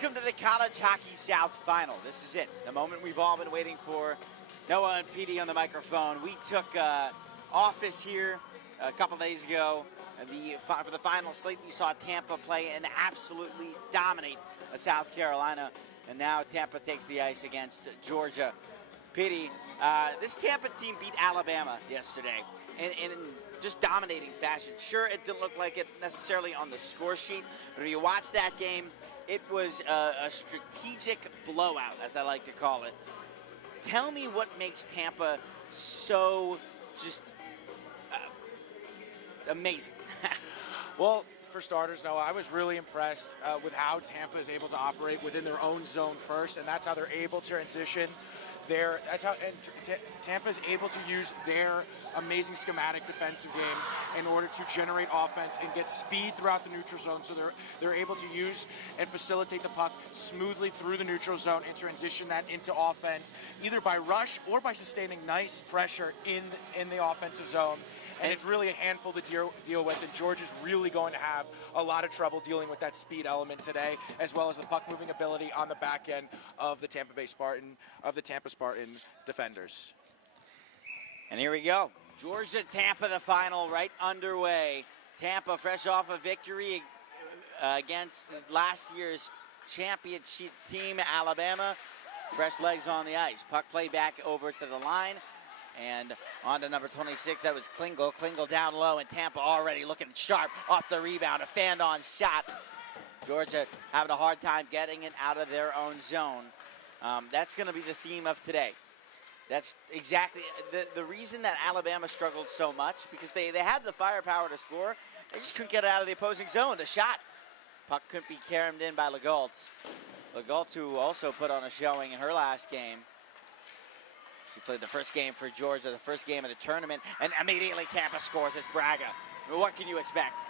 Welcome to the College Hockey South Final. This is it, the moment we've all been waiting for. Noah and PD on the microphone. We took office here a couple days ago. For the final slate, we saw Tampa play and absolutely dominate South Carolina. And now Tampa takes the ice against Georgia. PD, this Tampa team beat Alabama yesterday in just dominating fashion. Sure, it didn't look like it necessarily on the score sheet, but if you watch that game, it was a strategic blowout, as I like to call it. Tell me what makes Tampa so just amazing. Well, for starters, Noah, I was really impressed with how Tampa is able to operate within their own zone first, and that's how they're able to transition. Tampa is able to use their amazing schematic defensive game in order to generate offense and get speed throughout the neutral zone. So they're able to use and facilitate the puck smoothly through the neutral zone and transition that into offense, either by rush or by sustaining nice pressure in the offensive zone. And it's really a handful to deal with, and Georgia's really going to have a lot of trouble dealing with that speed element today, as well as the puck-moving ability on the back end of the Tampa Spartan defenders. And here we go. Georgia-Tampa, the final, right underway. Tampa fresh off a victory against last year's championship team, Alabama. Fresh legs on the ice. Puck played back over to the line. And on to number 26, that was Klingel. Klingel down low, and Tampa already looking sharp off the rebound. A fan-on shot. Georgia having a hard time getting it out of their own zone. That's going to be the theme of today. That's exactly the reason that Alabama struggled so much, because they had the firepower to score. They just couldn't get it out of the opposing zone. The shot. Puck couldn't be carried in by Legault. Legault, who also put on a showing in her last game. She played the first game for Georgia, the first game of the tournament, and immediately Tampa scores. It's Braga. What can you expect?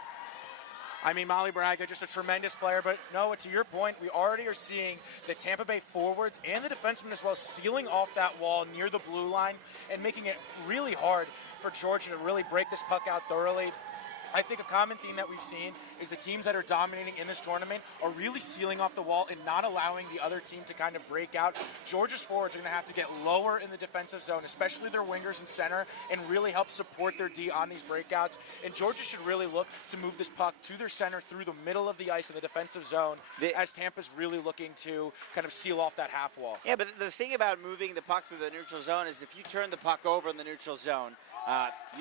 I mean, Molly Braga, just a tremendous player, but Noah, to your point, we already are seeing the Tampa Bay forwards and the defensemen as well sealing off that wall near the blue line and making it really hard for Georgia to really break this puck out thoroughly. I think a common theme that we've seen is the teams that are dominating in this tournament are really sealing off the wall and not allowing the other team to kind of break out. Georgia's forwards are going to have to get lower in the defensive zone, especially their wingers and center, and really help support their D on these breakouts. And Georgia should really look to move this puck to their center through the middle of the ice in the defensive zone, as Tampa's really looking to kind of seal off that half wall. Yeah, but the thing about moving the puck through the neutral zone is if you turn the puck over in the neutral zone,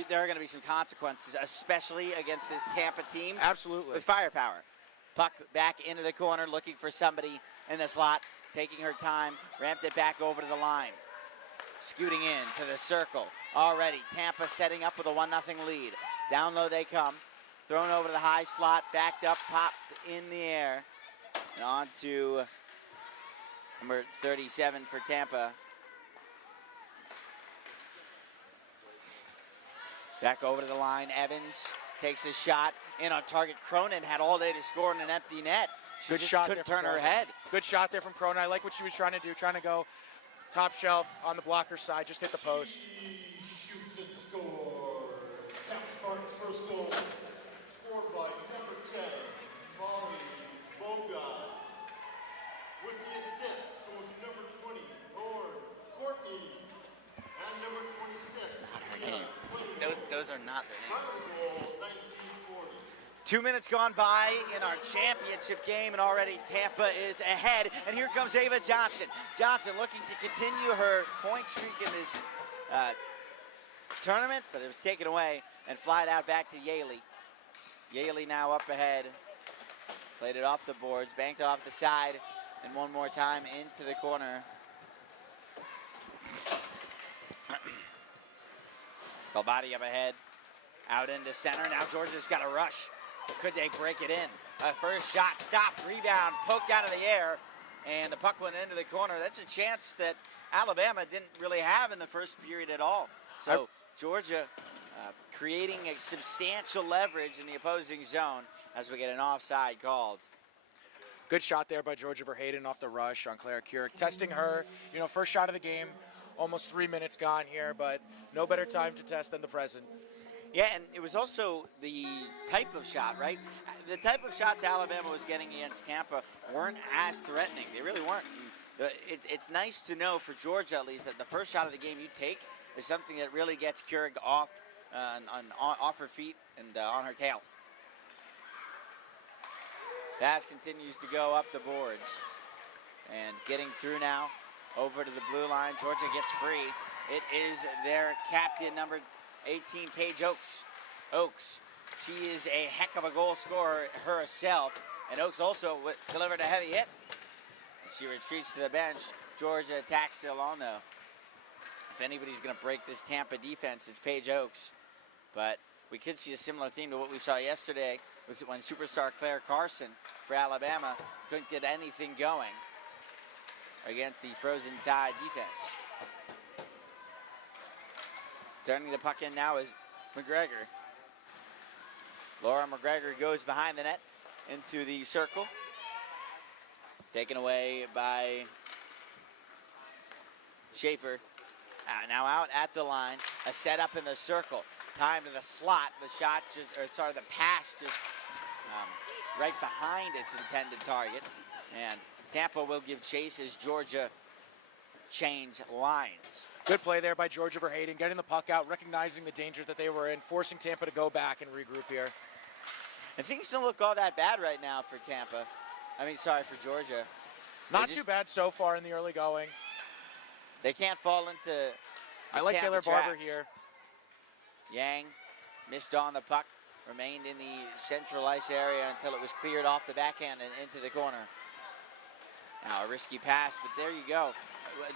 there are going to be some consequences, especially against this Tampa team. Absolutely. With firepower. Puck back into the corner, looking for somebody in the slot, taking her time, ramped it back over to the line. Scooting in to the circle. Already, Tampa setting up with a 1-0 lead. Down low they come. Thrown over to the high slot, backed up, popped in the air. And on to number 37 for Tampa. Back over to the line, Evans takes a shot in on target. Cronin had all day to score in an empty net. She Good just shot couldn't there from turn her Cronin. head. Good shot there from Cronin. I like what she was trying to do, trying to go top shelf on the blocker side, just hit the post. She shoots and scores. Tampa Spartans' first goal, scored by number 10, Molly Bogart. With the assist going to number 20, Lauren Courtney. And number 26, Those are not their names. Final goal, 1940. 2 minutes gone by in our championship game, and already Tampa is ahead. And here comes Ava Johnson. Johnson looking to continue her point streak in this tournament, but it was taken away and flied out back to Yaley. Yaley now up ahead. Played it off the boards, banked off the side, and one more time into the corner. Kalbati up ahead, out into center. Now Georgia's got a rush. Could they break it in? First shot stopped, rebound, poked out of the air, and the puck went into the corner. That's a chance that Alabama didn't really have in the first period at all. So Georgia creating a substantial leverage in the opposing zone as we get an offside called. Good shot there by Georgia Verheyden off the rush on Claire Keurig. Testing her, first shot of the game. Almost 3 minutes gone here, but no better time to test than the present. Yeah, and it was also the type of shot, right? the type of shots Alabama was getting against Tampa weren't as threatening. They really weren't. It's nice to know for Georgia, at least, that the first shot of the game you take is something that really gets Keurig off off her feet and on her tail. Pass continues to go up the boards. And getting through now over to the blue line. Georgia gets free. It is their captain, number 18, Paige Oaks. Oaks, she is a heck of a goal scorer herself. And Oaks also delivered a heavy hit. She retreats to the bench. Georgia attacks still on, though. If anybody's going to break this Tampa defense, it's Paige Oaks. But we could see a similar theme to what we saw yesterday when superstar Claire Carson for Alabama couldn't get anything going against the Frozen Tide defense. Turning the puck in now is McGregor. Laura McGregor goes behind the net into the circle. Taken away by Schaefer. Now out at the line. A setup in the circle. Time to the slot. The shot the pass just right behind its intended target. And Tampa will give chase as Georgia change lines. Good play there by Georgia Verhaden, getting the puck out, recognizing the danger that they were in, forcing Tampa to go back and regroup here. And things don't look all that bad right now for Tampa. For Georgia. Not too bad so far in the early going. They can't fall into I like Taylor Barber here. Yang missed on the puck, remained in the central ice area until it was cleared off the backhand and into the corner. Now a risky pass, but there you go.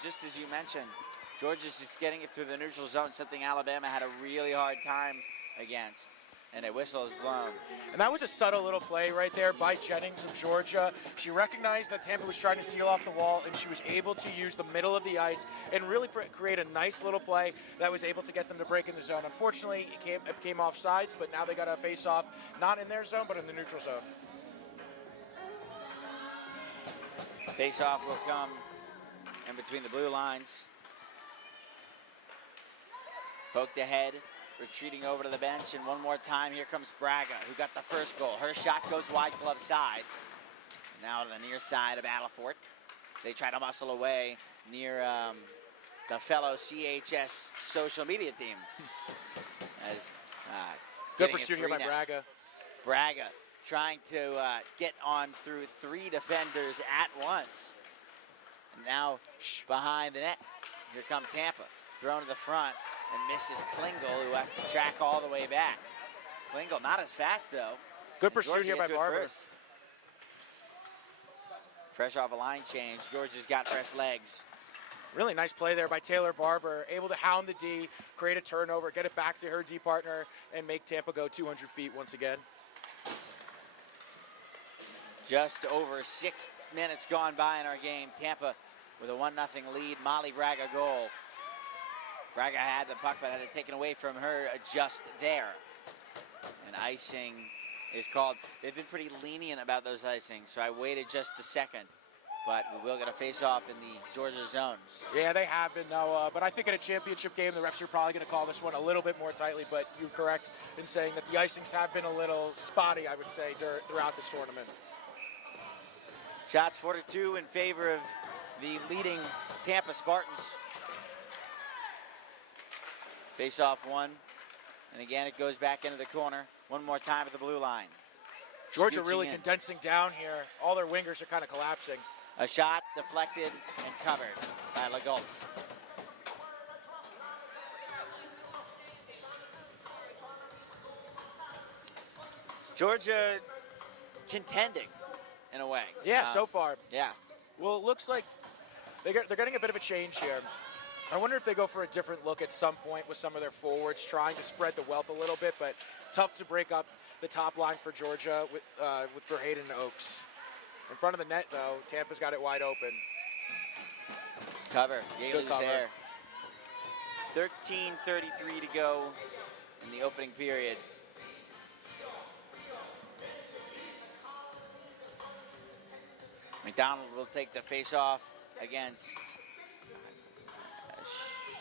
Just as you mentioned, Georgia's just getting it through the neutral zone, something Alabama had a really hard time against. And a whistle is blown. And that was a subtle little play right there by Jennings of Georgia. She recognized that Tampa was trying to seal off the wall, and she was able to use the middle of the ice and really create a nice little play that was able to get them to break in the zone. Unfortunately, it came off sides, but now they got a face-off, not in their zone, but in the neutral zone. Face-off will come in between the blue lines. Poked ahead. Retreating over to the bench, and one more time, here comes Braga, who got the first goal. Her shot goes wide glove side. Now to the near side of Alafort. They try to muscle away near the fellow CHS social media team. As good pursuit here by Braga. Braga trying to get on through three defenders at once. And now behind the net, here comes Tampa. Thrown to the front. And misses Klingel, who has to track all the way back. Klingel not as fast, though. Good pursuit here by Barber. Fresh off a line change. Georgia's got fresh legs. Really nice play there by Taylor Barber. Able to hound the D, create a turnover, get it back to her D partner, and make Tampa go 200 feet once again. Just over 6 minutes gone by in our game. Tampa with a 1-0 lead. Molly Braga goal. Braga had the puck, but had it taken away from her just there. And icing is called. They've been pretty lenient about those icings, so I waited just a second. But we will get a face-off in the Georgia zones. Yeah, they have been, though. But I think in a championship game, the refs are probably going to call this one a little bit more tightly. But you're correct in saying that the icings have been a little spotty, I would say, throughout this tournament. Shots 4-2 in favor of the leading Tampa Spartans. Face-off one, and again it goes back into the corner. One more time at the blue line. Georgia really condensing down here. All their wingers are kind of collapsing. A shot deflected and covered by Legault. Georgia contending in a way. Yeah, so far. Yeah. Well, it looks like they're getting a bit of a change here. I wonder if they go for a different look at some point with some of their forwards, trying to spread the wealth a little bit, but tough to break up the top line for Georgia with Verhaden and Oaks. In front of the net, though, Tampa's got it wide open. Cover. Yale's there. 13:33 to go in the opening period. McDonald will take the face-off against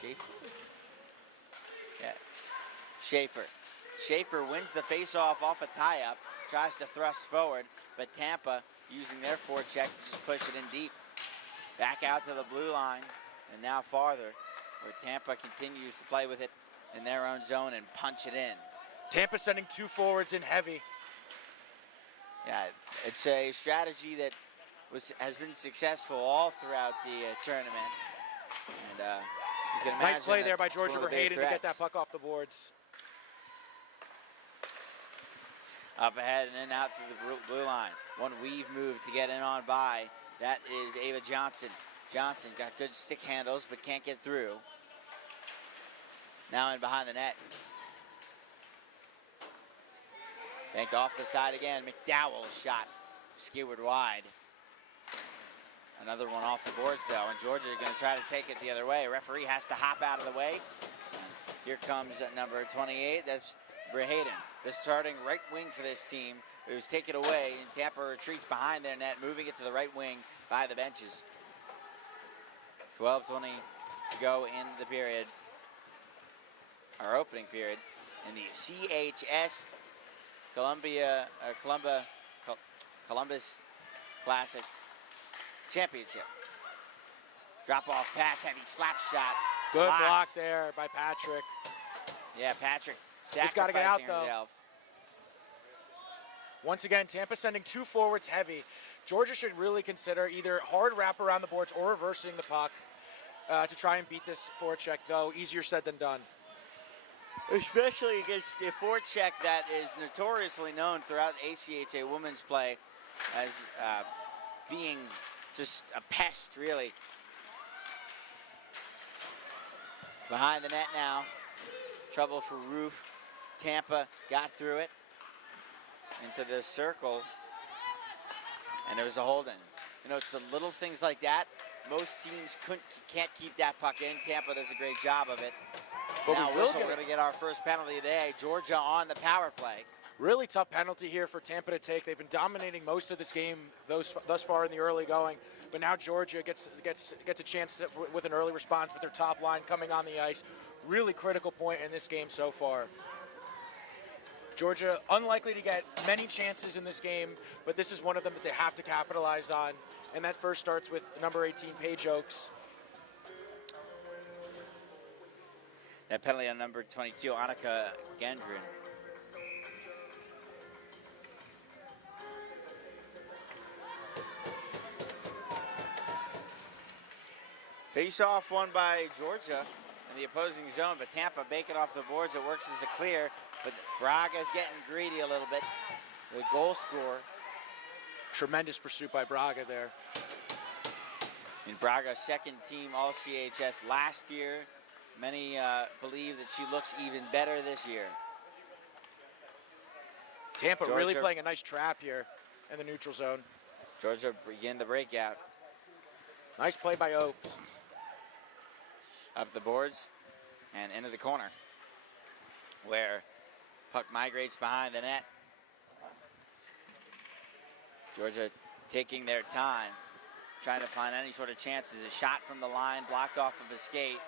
Schaefer? Yeah, Schaefer. Schaefer wins the face-off off a tie-up. tries to thrust forward, but Tampa using their forecheck to just push it in deep. Back out to the blue line, and now farther, where Tampa continues to play with it in their own zone and punch it in. Tampa sending 2 forwards in heavy. Yeah, it's a strategy that has been successful all throughout the tournament. And you can imagine Nice play there by it's one Georgia of the biggest Verhaden to get threats. that puck off the boards. Up ahead and in out through the blue line. One weave move to get in on by. That is Ava Johnson. Johnson got good stick handles but can't get through. Now in behind the net. Banked off the side again. McDowell's shot skewered wide. Another one off the boards though, and Georgia is going to try to take it the other way. Referee has to hop out of the way. Here comes number 28. That's Verhaden, the starting right wing for this team. It was taken away, and Tampa retreats behind their net, moving it to the right wing by the benches. 12:20 to go in the period, our opening period, in the CHS Columbus Classic Championship. Drop off pass, heavy slap shot. Good blocked. block there by Patrick. Yeah, Patrick He's gotta get out, sacrificing though. herself. Once again, Tampa sending 2 forwards heavy. Georgia should really consider either hard wrap around the boards or reversing the puck to try and beat this forecheck, though. Easier said than done. Especially against the forecheck that is notoriously known throughout ACHA women's play as being just a pest, really. Behind the net now. Trouble for Roof. Tampa got through it into the circle, and there was a hold in. You know, it's the little things like that. Most teams can't keep that puck in. Tampa does a great job of it. But Now we will we're going to get our first penalty today. Georgia on the power play. Really tough penalty here for Tampa to take. They've been dominating most of this game thus far in the early going, but now Georgia gets a chance with an early response with their top line coming on the ice. Really critical point in this game so far. Georgia unlikely to get many chances in this game, but this is one of them that they have to capitalize on, and that first starts with number 18, Paige Oakes. That penalty on number 22, Annika Gendron. Face-off won by Georgia in the opposing zone, but Tampa bake it off the boards. It works as a clear, but Braga's getting greedy a little bit. The goal scorer. Tremendous pursuit by Braga there. In Braga's second team All-CHS last year. Many believe that she looks even better this year. Tampa Georgia really playing a nice trap here in the neutral zone. Georgia begin the breakout. Nice play by Oakes. Up the boards and into the corner, where puck migrates behind the net. Georgia taking their time, trying to find any sort of chances. A shot from the line, blocked off of a skate,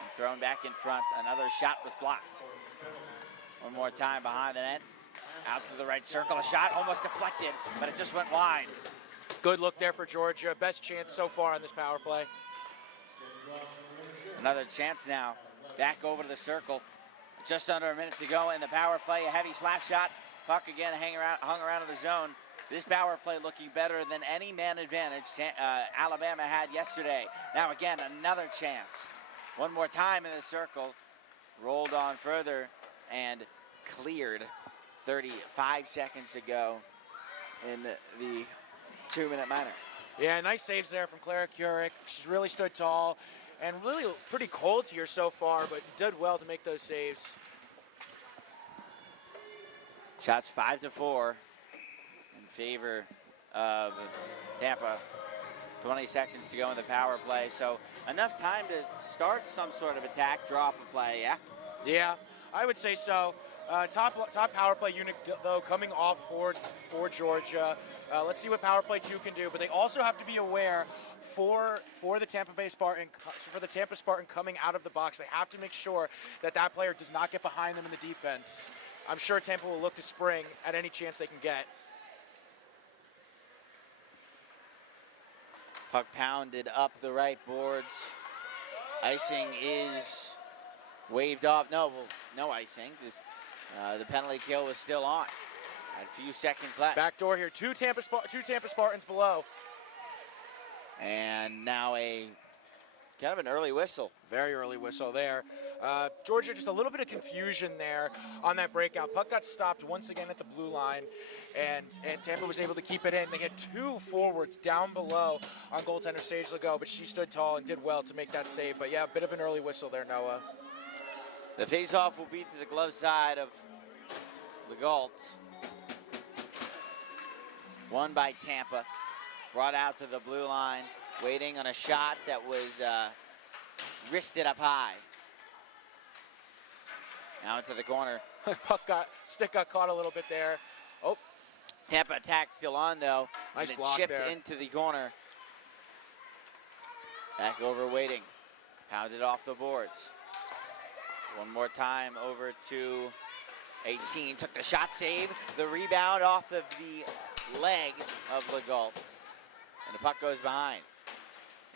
and thrown back in front. Another shot was blocked. One more time behind the net, out to the right circle. A shot almost deflected, but it just went wide. Good look there for Georgia. Best chance so far on this power play. Another chance now. Back over to the circle. Just under a minute to go in the power play. A heavy slap shot. Puck again hung around in the zone. This power play looking better than any man advantage Alabama had yesterday. Now again, another chance. One more time in the circle. Rolled on further and cleared. 35 seconds to go in the 2-minute minor. Yeah, nice saves there from Clara Keurig. She's really stood tall and really pretty cold here so far, but did well to make those saves. Shots 5-4 in favor of Tampa. 20 seconds to go in the power play, so enough time to start some sort of attack, drop a play, yeah? Yeah, I would say so. Top power play unit, though, coming off for Georgia. Let's see what power play 2 can do, but they also have to be aware for the Tampa Spartan coming out of the box. They have to make sure that player does not get behind them in the defense. I'm sure Tampa will look to spring at any chance they can get. Puck pounded up the right boards. Icing is waved off. No icing. The penalty kill was still on. Had a few seconds left. Back door here. Two Tampa Spartans below. And now a kind of an early whistle. Very early whistle there. Georgia, just a little bit of confusion there on that breakout. Puck got stopped once again at the blue line, and Tampa was able to keep it in. They had two forwards down below on goaltender Sage Legault, but she stood tall and did well to make that save. But yeah, a bit of an early whistle there, Noah. The faceoff will be to the glove side of Legault. Won by Tampa. Brought out to the blue line, waiting on a shot that was wristed up high. Now into the corner. Stick got caught a little bit there. Oh, Tampa attack still on though. Nice and block chipped there. into the corner. Back over waiting. Pounded off the boards. One more time over to 18. Took the shot save. The rebound off of the leg of Legault. And the puck goes behind.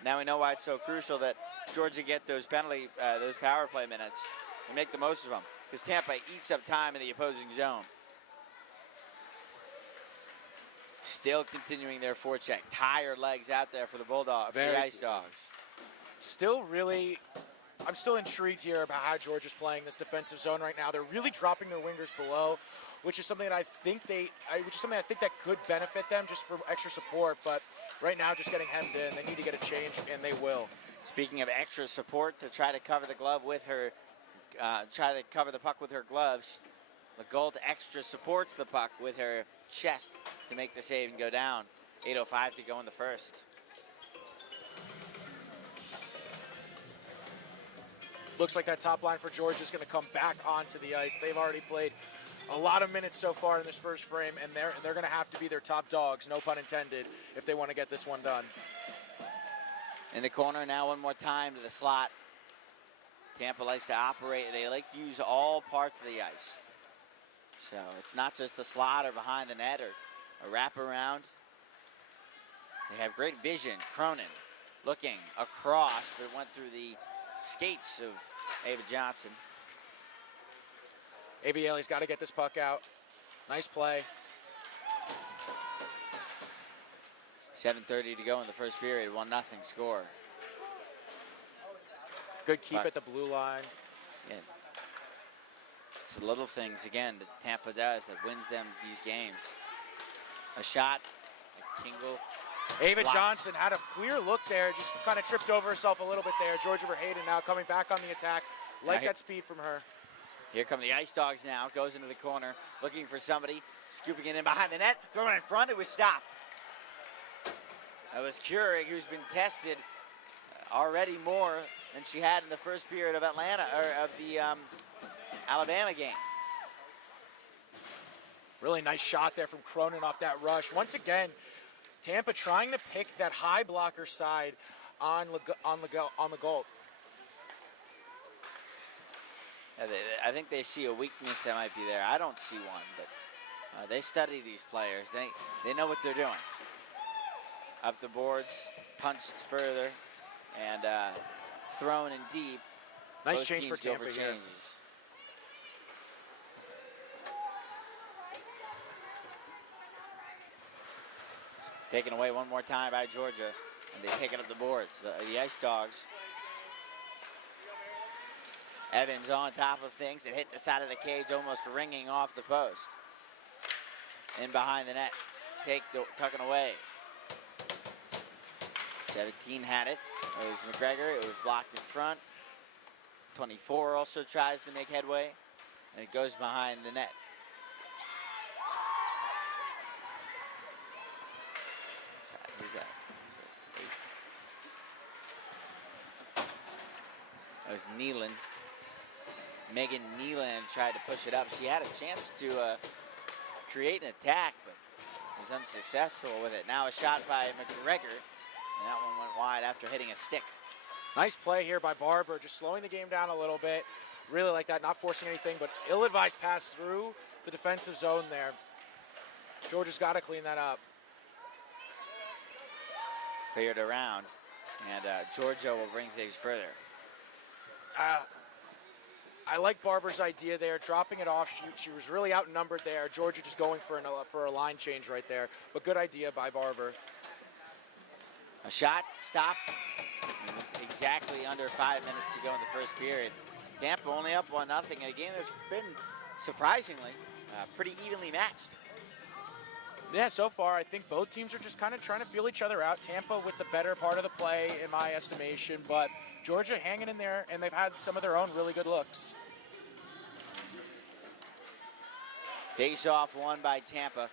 Now we know why it's so crucial that Georgia get those those power play minutes and make the most of them, because Tampa eats up time in the opposing zone. Still continuing their forecheck. Tired legs out there for the the Ice Dogs. I'm still intrigued here about how Georgia's playing this defensive zone right now. They're really dropping their wingers below, which is something that I think that could benefit them just for extra support. But right now, just getting hemmed in, they need to get a change, and they will. Speaking of extra support, to try to cover the glove with her, try to cover the puck with her gloves, Legault extra supports the puck with her chest to make the save and go down. 8:05 to go in the first. Looks like that top line for Georgia is going to come back onto the ice. They've already played a lot of minutes so far in this first frame, and they're going to have to be their top dogs, no pun intended, if they want to get this one done. In the corner now one more time to the slot. Tampa likes to operate. They like to use all parts of the ice. So it's not just the slot or behind the net or a wraparound. They have great vision. Cronin looking across, but went through the skates of Ava Johnson. Aviali's got to get this puck out. Nice play. 7:30 to go in the first period. 1-0 score. Good keep at the blue line. Yeah. It's the little things, again, that Tampa does that wins them these games. A shot, a Kingle. Ava blocked. Johnson had a clear look there, just kind of tripped over herself a little bit there. Georgia Verheyden now coming back on the attack. Like that speed from her. Here come the Ice Dogs now. Goes into the corner, looking for somebody. Scooping it in behind the net. Throwing it in front. It was stopped. That was Keurig, who's been tested already more than she had in the first period of the Alabama game. Really nice shot there from Cronin off that rush. Once again, Tampa trying to pick that high blocker side on Legault. Yeah, I think they see a weakness that might be there. I don't see one, but they study these players. They know what they're doing. Up the boards, punched further, and thrown in deep. Nice Both change for teams go Tampa here. changes. Taken away one more time by Georgia, and they pick it up the boards. The Ice Dogs. Evans on top of things and hit the side of the cage, almost ringing off the post. In behind the net, tucking away. 17 had it. It was McGregor. It was blocked in front. 24 also tries to make headway, and it goes behind the net. Who's that? That was Nealon. Megan Nealon tried to push it up. She had a chance to create an attack, but was unsuccessful with it. Now a shot by McGregor, and that one went wide after hitting a stick. Nice play here by Barber, just slowing the game down a little bit. Really like that, not forcing anything, but ill-advised pass through the defensive zone there. Georgia's got to clean that up. Cleared around, and Georgia will bring things further. I like Barber's idea there, dropping it off. She was really outnumbered there. Georgia just going for a line change right there, but good idea by Barber. A shot, stop, and it's exactly under 5 minutes to go in the first period. Tampa only up 1-0, and a game that's been surprisingly pretty evenly matched. Yeah, so far I think both teams are just kind of trying to feel each other out. Tampa with the better part of the play in my estimation, but Georgia hanging in there, and they've had some of their own really good looks. Face off won by Tampa,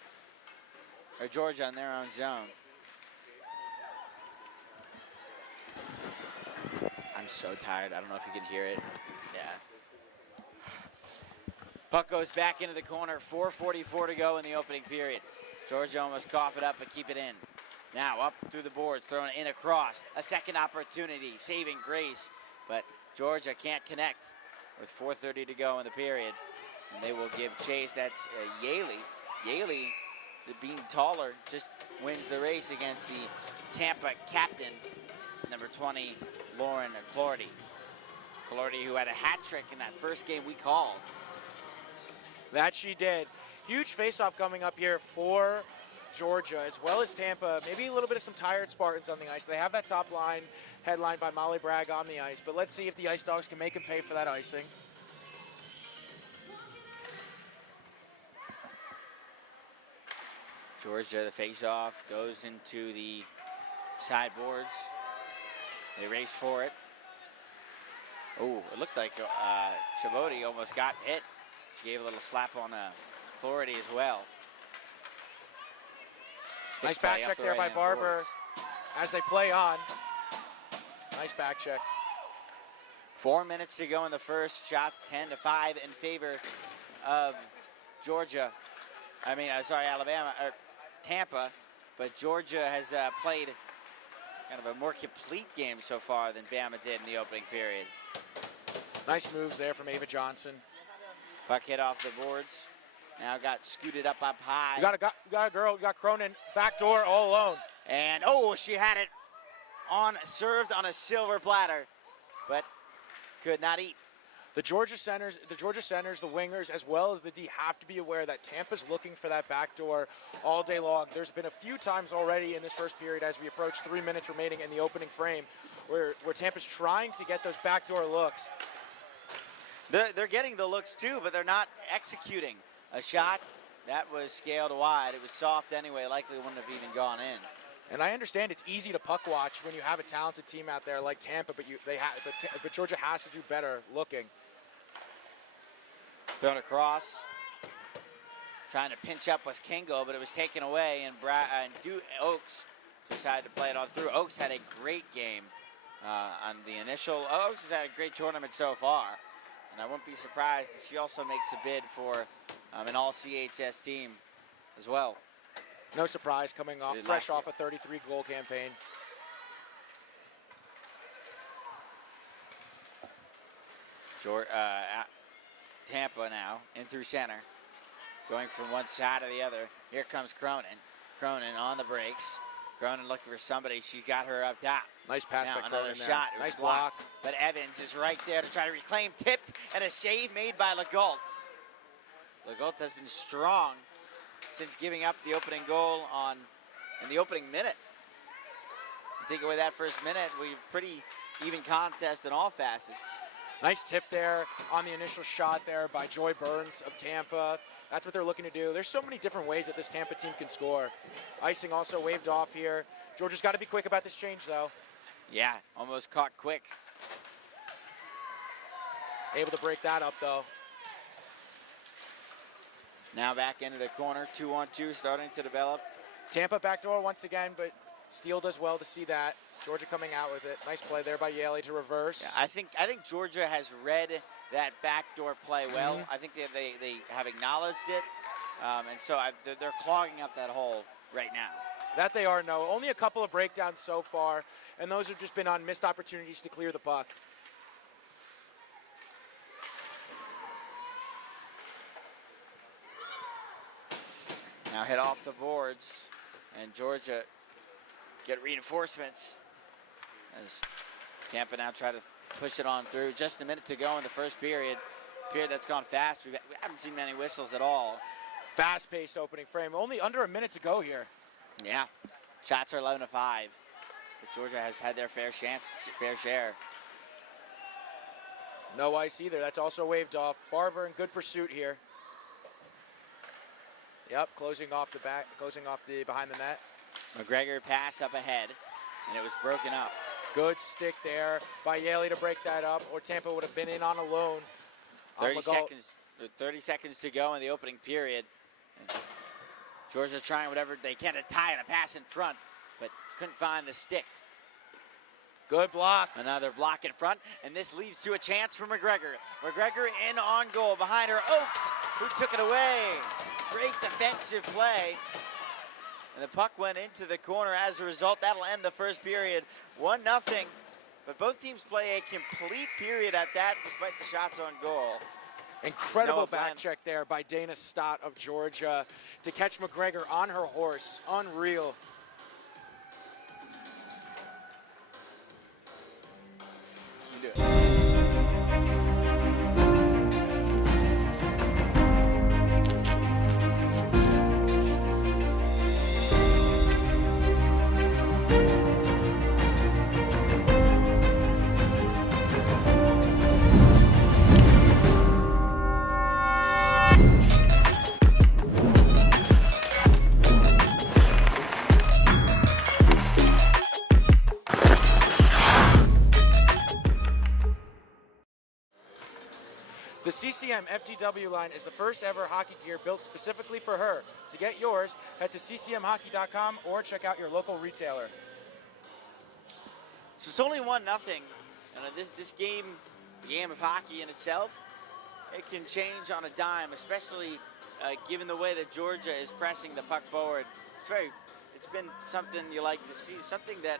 or Georgia on their own zone. I'm so tired. I don't know if you can hear it. Yeah. Puck goes back into the corner. 4:44 to go in the opening period. Georgia almost cough it up and keep it in. Now up through the boards, throwing it in across. A second opportunity, saving grace, but Georgia can't connect with 4:30 to go in the period. And they will give chase. That's Yaley. Yaley, being taller, just wins the race against the Tampa captain, number 20, Lauren Clardy. Clardy, who had a hat trick in that first game we called. That she did. Huge face-off coming up here for Georgia, as well as Tampa. Maybe a little bit of some tired Spartans on the ice. They have that top line headlined by Molly Bragg on the ice, but let's see if the Ice Dogs can make him pay for that icing. Georgia, the face-off, goes into the sideboards. They race for it. Oh, it looked like Chaboti almost got hit. She gave a little slap on Clardy as well. Nice back check there by Barber as they play on. Nice back check. 4 minutes to go in the first. Shots 10-5 in favor of Georgia. Alabama, or Tampa, but Georgia has played kind of a more complete game so far than Bama did in the opening period. Nice moves there from Ava Johnson. Puck hit off the boards. Now got scooted up high. You got a girl, you got Cronin, back door all alone. And she had it served on a silver platter, but could not eat. The Georgia centers, the wingers, as well as the D have to be aware that Tampa's looking for that back door all day long. There's been a few times already in this first period as we approach 3 minutes remaining in the opening frame where Tampa's trying to get those backdoor looks. They're getting the looks too, but they're not executing. A shot, that was scaled wide. It was soft anyway, likely wouldn't have even gone in. And I understand it's easy to puck watch when you have a talented team out there like Tampa, but Georgia has to do better looking. Thrown across. Trying to pinch up was Kingo, but it was taken away, and Oaks decided to play it on through. Oaks had a great game on the initial. Oaks has had a great tournament so far, and I wouldn't be surprised if she also makes a bid for an all-CHS team as well. No surprise, coming off fresh off a 33-goal campaign. Tampa now in through center, going from one side to the other. Here comes Cronin. Cronin on the brakes. Cronin looking for somebody. She's got her up top. Nice pass now by Cronin another there. Shot. Nice block. But Evans is right there to try to reclaim. Tipped and a save made by Legault. Legault has been strong since giving up the opening goal in the opening minute. Take away that first minute, we've pretty even contest in all facets. Nice tip there on the initial shot there by Joy Burns of Tampa. That's what they're looking to do. There's so many different ways that this Tampa team can score. Icing also waved off here. Georgia's got to be quick about this change, though. Yeah, almost caught quick. Able to break that up, though. Now back into the corner, 2-on-2 starting to develop. Tampa backdoor once again, but Steele does well to see that. Georgia coming out with it. Nice play there by Yaley to reverse. Yeah, I think Georgia has read that backdoor play well. I think they have acknowledged it, and so they're clogging up that hole right now. That they are, no. Only a couple of breakdowns so far, and those have just been on missed opportunities to clear the puck. Now hit off the boards, and Georgia get reinforcements as Tampa now try to push it on through. Just a minute to go in the first period. Period that's gone fast. We haven't seen many whistles at all. Fast-paced opening frame. Only under a minute to go here. Yeah, shots are 11-5, but Georgia has had their fair share. No ice either. That's also waved off. Barber in good pursuit here. Yep, closing off the behind the net. McGregor pass up ahead, and it was broken up. Good stick there by Yaley to break that up, or Tampa would have been in on a lone. 30 seconds to go in the opening period. And Georgia trying whatever they can to tie it, a pass in front, but couldn't find the stick. Good block. Another block in front, and this leads to a chance for McGregor. McGregor in on goal. Behind her, Oakes, who took it away. Great defensive play. And the puck went into the corner. As a result, that'll end the first period. 1-0. But both teams play a complete period at that, despite the shots on goal. Incredible back check there by Dana Stott of Georgia to catch McGregor on her horse. Unreal. You can do it. The CCM FTW line is the first ever hockey gear built specifically for her. To get yours, head to ccmhockey.com or check out your local retailer. So it's only 1-0. This game, the game of hockey in itself, it can change on a dime, especially given the way that Georgia is pressing the puck forward. It's been something you like to see, something that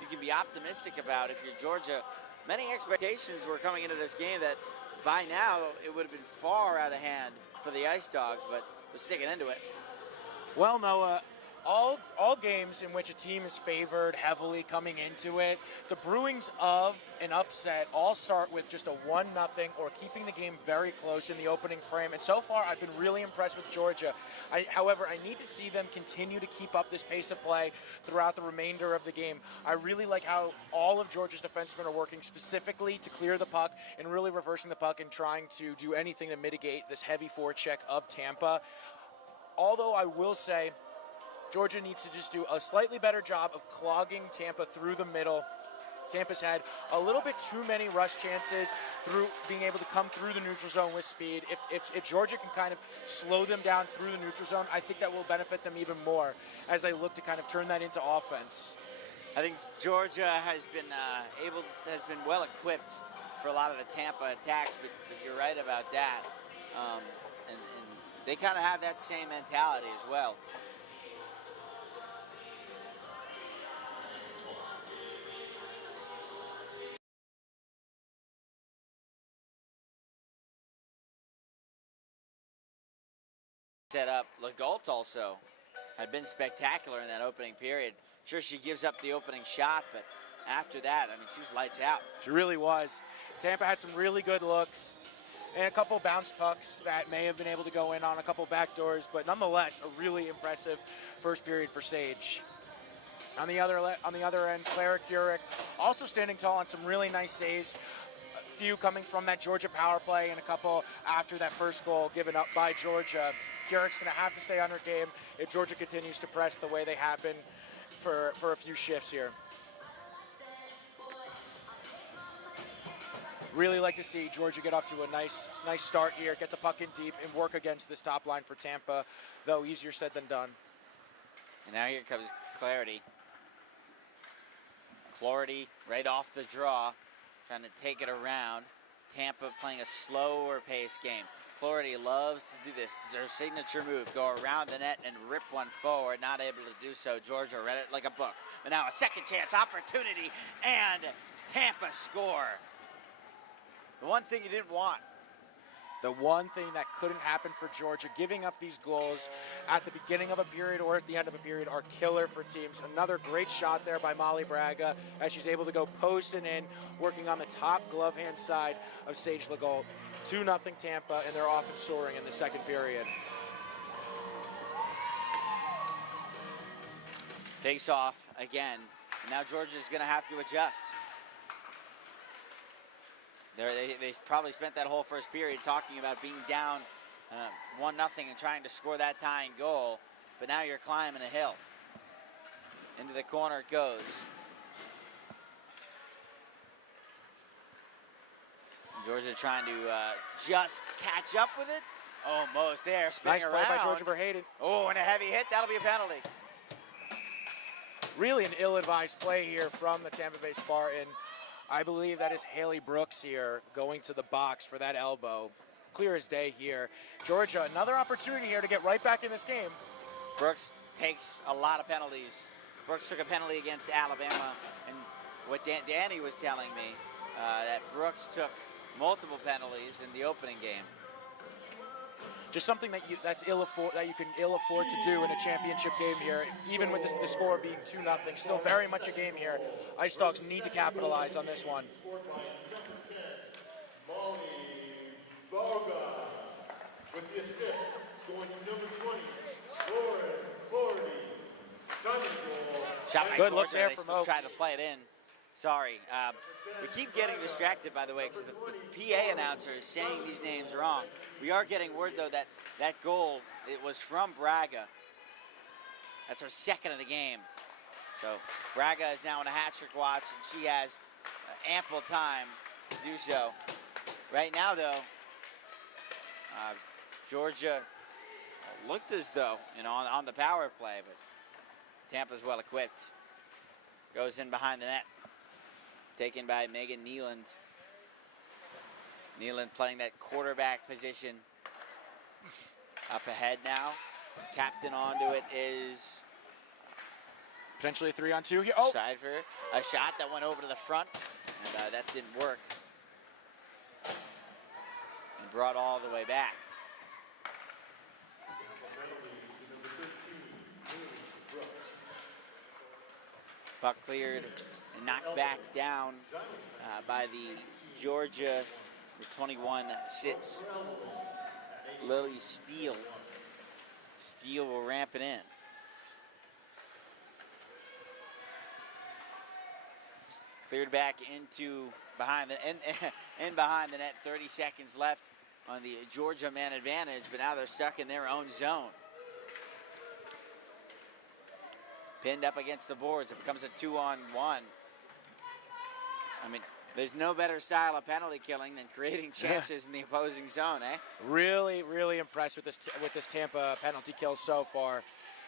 you can be optimistic about if you're Georgia. Many expectations were coming into this game that by now it would have been far out of hand for the Ice Dogs, but we're sticking into it. Well, Noah, all games in which a team is favored heavily coming into it, the brewings of an upset all start with just a 1-0 or keeping the game very close in the opening frame. And so far, I've been really impressed with Georgia. However, I need to see them continue to keep up this pace of play throughout the remainder of the game. I really like how all of Georgia's defensemen are working specifically to clear the puck and really reversing the puck and trying to do anything to mitigate this heavy forecheck of Tampa. Although I will say, Georgia needs to just do a slightly better job of clogging Tampa through the middle. Tampa's had a little bit too many rush chances through being able to come through the neutral zone with speed. If Georgia can kind of slow them down through the neutral zone, I think that will benefit them even more as they look to kind of turn that into offense. I think Georgia has been well equipped for a lot of the Tampa attacks, but you're right about that. And they kind of have that same mentality as well. Set up. Legault also had been spectacular in that opening period. Sure, she gives up the opening shot, but after that, I mean, she was lights out. She really was. Tampa had some really good looks and a couple bounce pucks that may have been able to go in on a couple backdoors, but nonetheless, a really impressive first period for Sage. On the other end, Clara Keurig also standing tall on some really nice saves. A few coming from that Georgia power play and a couple after that first goal given up by Georgia. Keurig's going to have to stay on her game if Georgia continues to press the way they have been for a few shifts here. Really like to see Georgia get off to a nice start here, get the puck in deep, and work against this top line for Tampa, though easier said than done. And now here comes Clarity. Clarity right off the draw, trying to take it around. Tampa playing a slower pace game. Clarity loves to do this. It's their signature move. Go around the net and rip one forward. Not able to do so. Georgia read it like a book. But now a second chance opportunity, and Tampa score. The one thing you didn't want The one thing that couldn't happen for Georgia, giving up these goals at the beginning of a period or at the end of a period, are killer for teams. Another great shot there by Molly Braga as she's able to go post and in, working on the top glove hand side of Sage Legault. 2-0 Tampa, and they're off and soaring in the second period. Face off again. Now Georgia's going to have to adjust. They probably spent that whole first period talking about being down 1-0 and trying to score that tying goal. But now you're climbing a hill. Into the corner it goes. Georgia trying to just catch up with it. Almost there, spinning Nice around. play by Georgia Verheyden. Oh, and a heavy hit. That'll be a penalty. Really an ill-advised play here from the Tampa Bay Spartan. I believe that is Haley Brooks here going to the box for that elbow. Clear as day here. Georgia, another opportunity here to get right back in this game. Brooks takes a lot of penalties. Brooks took a penalty against Alabama, and what Danny was telling me, that Brooks took multiple penalties in the opening game. Just something that you can ill afford to do in a championship game here, even with the score being 2-0. Still very much a game here. Ice Dogs need to capitalize on this one. Scored by number 10, Molly Boga. With the assist, going to number 20, Lauren Clordy. Tying goal. Shot by Good look Georgia. there They from still tried to Oaks. play it in. Sorry. We keep getting distracted, by the way, because the PA announcer is saying these names wrong. We are getting word, though, that that goal, it was from Braga. That's her second of the game. So Braga is now in a hat-trick watch, and she has ample time to do so. Right now, though, Georgia looked as though, on the power play, but Tampa's well equipped. Goes in behind the net. Taken by Megan Neeland. Neeland playing that quarterback position. Up ahead now. Captain onto it is Potentially a 3-on-2 here. Oh, Seidfer. A shot that went over to the front, and that didn't work. And brought all the way back. Puck cleared and knocked back down by the Georgia, the 21 sits. Lily Steele. Steele will ramp it in. Cleared back into behind the behind the net. 30 seconds left on the Georgia man advantage, but now they're stuck in their own zone. Pinned up against the boards. It becomes a 2-on-1. I mean, there's no better style of penalty killing than creating chances in the opposing zone, eh? really, really impressed with this Tampa penalty kill so far.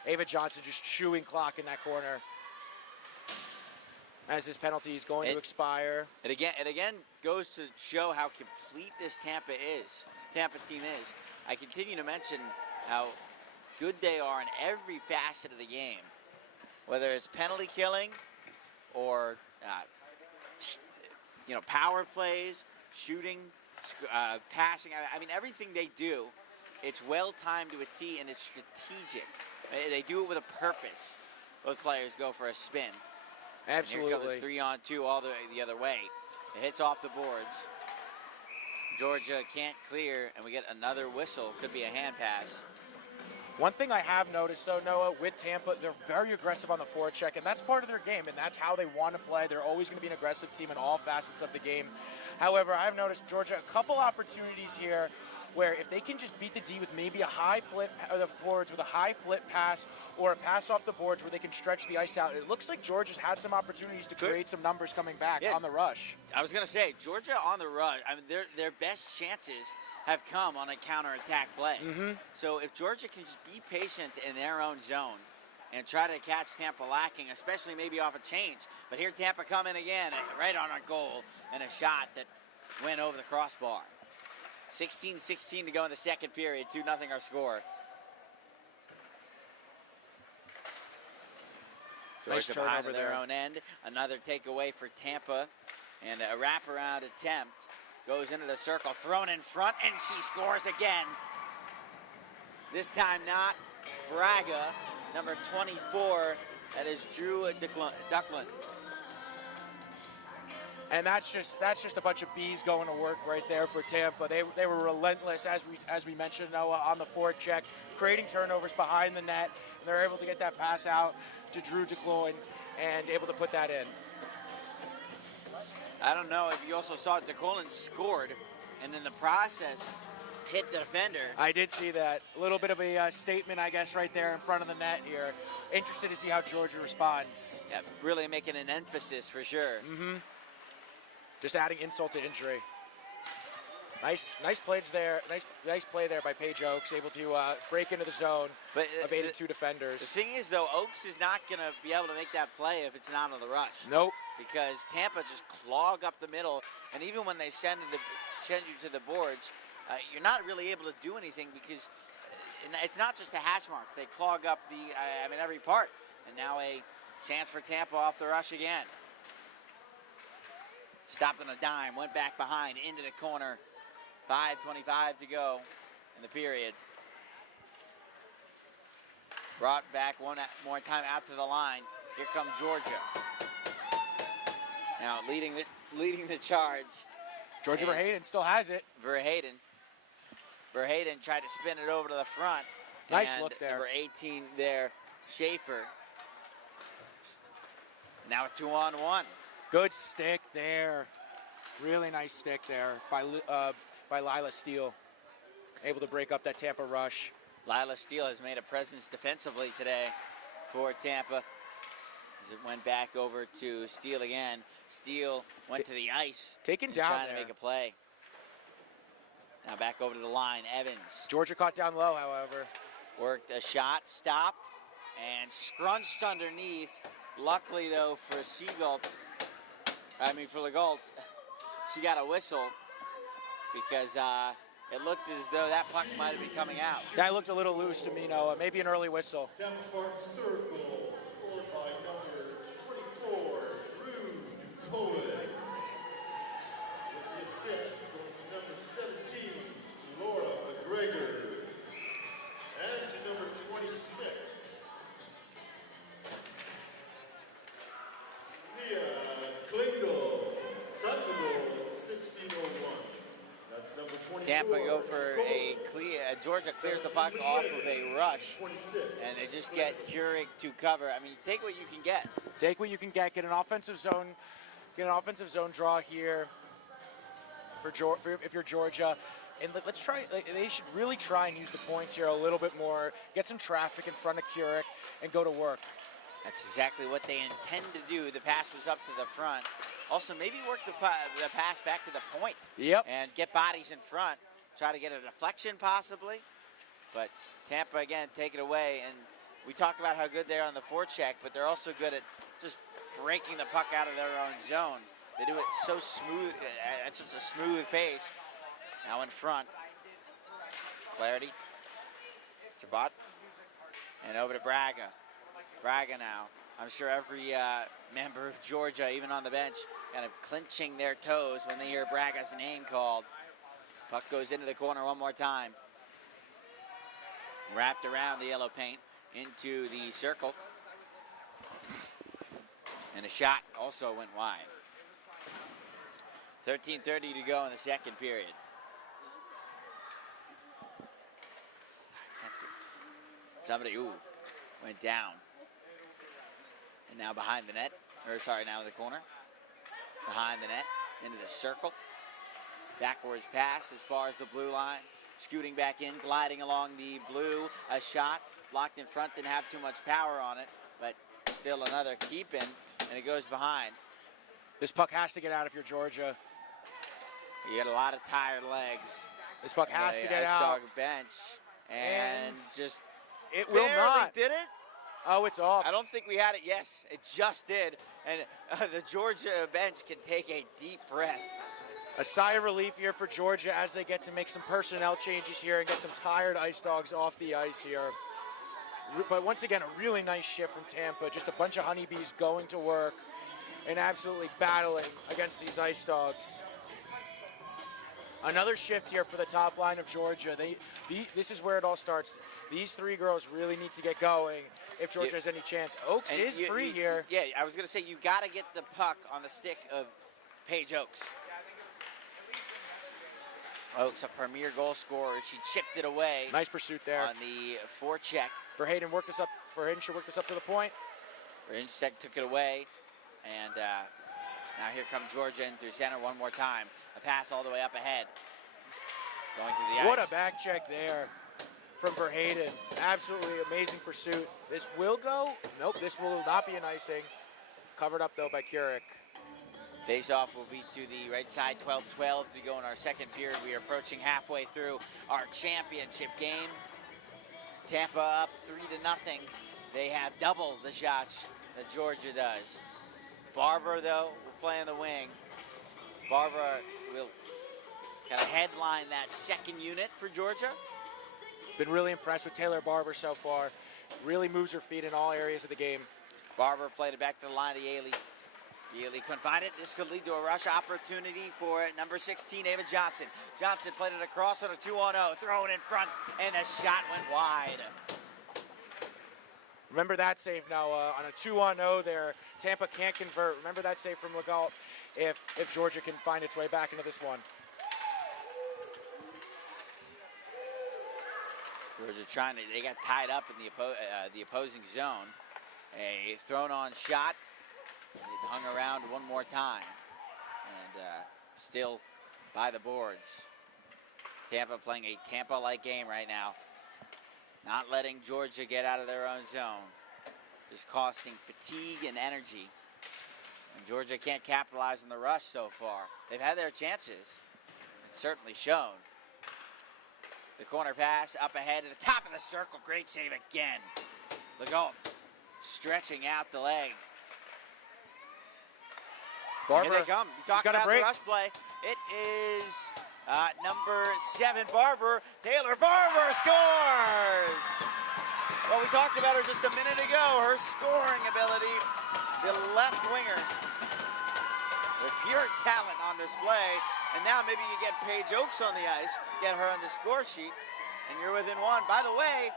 Ava Johnson just chewing clock in that corner as this penalty is going to expire. It again goes to show how complete this Tampa team is. I continue to mention how good they are in every facet of the game, whether it's penalty killing or power plays, shooting, passing. I mean, everything they do, it's well timed to a T and it's strategic. They do it with a purpose. Both players go for a spin. Absolutely. And here comes a 3-on-2 all the other way. It hits off the boards. Georgia can't clear, and we get another whistle. Could be a hand pass. One thing I have noticed, though, Noah, with Tampa, they're very aggressive on the forecheck, and that's part of their game, and that's how they want to play. They're always going to be an aggressive team in all facets of the game. However, I've noticed Georgia a couple opportunities here where if they can just beat the D with maybe a high flip, or the forwards with a high flip pass or a pass off the boards where they can stretch the ice out, it looks like Georgia's had some opportunities to create some numbers coming back on the rush. I was going to say, Georgia on the rush, I mean, their best chances have come on a counterattack play. So if Georgia can just be patient in their own zone and try to catch Tampa lacking, especially maybe off a change. But here Tampa come in again, right on a goal, and a shot that went over the crossbar. 16-16 to go in the second period, 2-0 our score. Nice Georgia behind turnover their there. own end. Another takeaway for Tampa, and a wraparound attempt Goes into the circle, thrown in front, and she scores again. This time not Braga, number 24. That is Drew Ducklin. And that's just a bunch of bees going to work right there for Tampa. They were relentless, as we mentioned, Noah, on the forecheck, creating turnovers behind the net. And they're able to get that pass out to Drew Ducklin and able to put that in. I don't know if you also saw Ducklin scored, and in the process hit the defender. I did see that. A little bit of a statement, I guess, right there in front of the net here. Interested to see how Georgia responds. Yeah, really making an emphasis for sure. Just adding insult to injury. Nice plays there. Nice play there by Paige Oaks, able to break into the zone, But evaded two defenders. The thing is, though, Oaks is not going to be able to make that play if it's not on the rush. Nope. Because Tampa just clog up the middle, and even when they send you to the boards, you're not really able to do anything because it's not just the hash marks. They clog up every part. And now a chance for Tampa off the rush again. Stopped on a dime, went back behind, into the corner. 5:25 to go in the period. Brought back one more time out to the line. Here comes Georgia. Now leading the charge. Georgia Verheyden still has it. Verheyden tried to spin it over to the front. Nice and look there. Number 18 there, Schaefer. Now a 2-on-1. Good stick there. Really nice stick there by Lila Steele. Able to break up that Tampa rush. Lila Steele has made a presence defensively today for Tampa. As it went back over to Steele again. Steele went to the ice. Taken down trying there. to make a play. Now back over to the line, Evans. Georgia caught down low, however. Worked a shot, stopped, and scrunched underneath. Luckily, though, for Legault, she got a whistle because it looked as though that puck might have been coming out. That looked a little loose to me, Noah. Maybe an early whistle. Tampa Spartans' third goal, scored by number 24, Drew Cohen. With the assist going to number 17, Laura McGregor. And to number 26, Leah Klingel. Tampa goal, 16:01. That's number 24. Tampa go for a clear. Georgia clears the puck off of a rush, 26. and they just get Keurig to cover. I mean, take what you can get. Take what you can get. Get an offensive zone draw here if you're Georgia. And let's try. They should really try and use the points here a little bit more. Get some traffic in front of Keurig and go to work. That's exactly what they intend to do. The pass was up to the front. Also, maybe work the pass back to the point. Yep. And get bodies in front. Try to get a deflection possibly. But Tampa, again, take it away. And we talk about how good they are on the forecheck, but they're also good at just breaking the puck out of their own zone. They do it so smooth, at such a smooth pace. Now in front. Flaherty. Chabot. And over to Braga. Braga now. I'm sure every member of Georgia, even on the bench, kind of clenching their toes when they hear Braga's name called. Puck goes into the corner one more time. Wrapped around the yellow paint into the circle. And a shot also went wide. 13:30 to go in the second period. Somebody, went down. And now behind the net, now in the corner. Behind the net, into the circle. Backwards pass as far as the blue line. Scooting back in, gliding along the blue. A shot, blocked in front, didn't have too much power on it, but still another keep in, and it goes behind. This puck has to get out if you're Georgia. You got a lot of tired legs. This puck has to get Ice out. Dog bench, and just it will not. Did it? Oh, it's off. I don't think we had it. Yes, it just did. And the Georgia bench can take a deep breath. A sigh of relief here for Georgia as they get to make some personnel changes here and get some tired Ice Dogs off the ice here. But once again, a really nice shift from Tampa. Just a bunch of honeybees going to work and absolutely battling against these Ice Dogs. Another shift here for the top line of Georgia. This is where it all starts. These three girls really need to get going if Georgia has any chance. Oaks is free here. Yeah, I was going to say, you got to get the puck on the stick of Paige Oaks. Oaks, a premier goal scorer. She chipped it away. Nice pursuit there. On the forecheck. Verheyden worked this up. Verheyden should work this up to the point. Verheyden took it away. And now here comes Georgia in through center one more time. A pass all the way up ahead. Going through the ice. What a back check there from Verheyden. Absolutely amazing pursuit. This will go. Nope, this will not be an icing. Covered up, though, by Keurig. Face-off will be to the right side, 12-12 to go in our second period. We are approaching halfway through our championship game. Tampa up 3-0. They have double the shots that Georgia does. Barber, though, will play on the wing. Barber will kind of headline that second unit for Georgia. Been really impressed with Taylor Barber so far. Really moves her feet in all areas of the game. Barber played it back to the line to Yaley. Yaley couldn't find it. This could lead to a rush opportunity for number 16, Ava Johnson. Johnson played it across on a 2-on-0, throw it in front, and the shot went wide. Remember that save now on a 2-on-0 there. Tampa can't convert. Remember that save from Legault if Georgia can find its way back into this one. Georgia they got tied up in the opposing zone. A thrown-on shot. It hung around one more time. And still by the boards. Tampa playing a Tampa-like game right now. Not letting Georgia get out of their own zone. Just costing fatigue and energy. And Georgia can't capitalize on the rush so far. They've had their chances. It's certainly shown. The corner pass up ahead at the top of the circle. Great save again. Legault stretching out the leg. Barber, here they come. You talk about the rush play. It is number 7, Barber. Taylor Barber scores! Well, we talked about her just a minute ago. Her scoring ability, the left winger. The pure talent on display. And now maybe you get Paige Oaks on the ice, get her on the score sheet, and you're within one. By the way,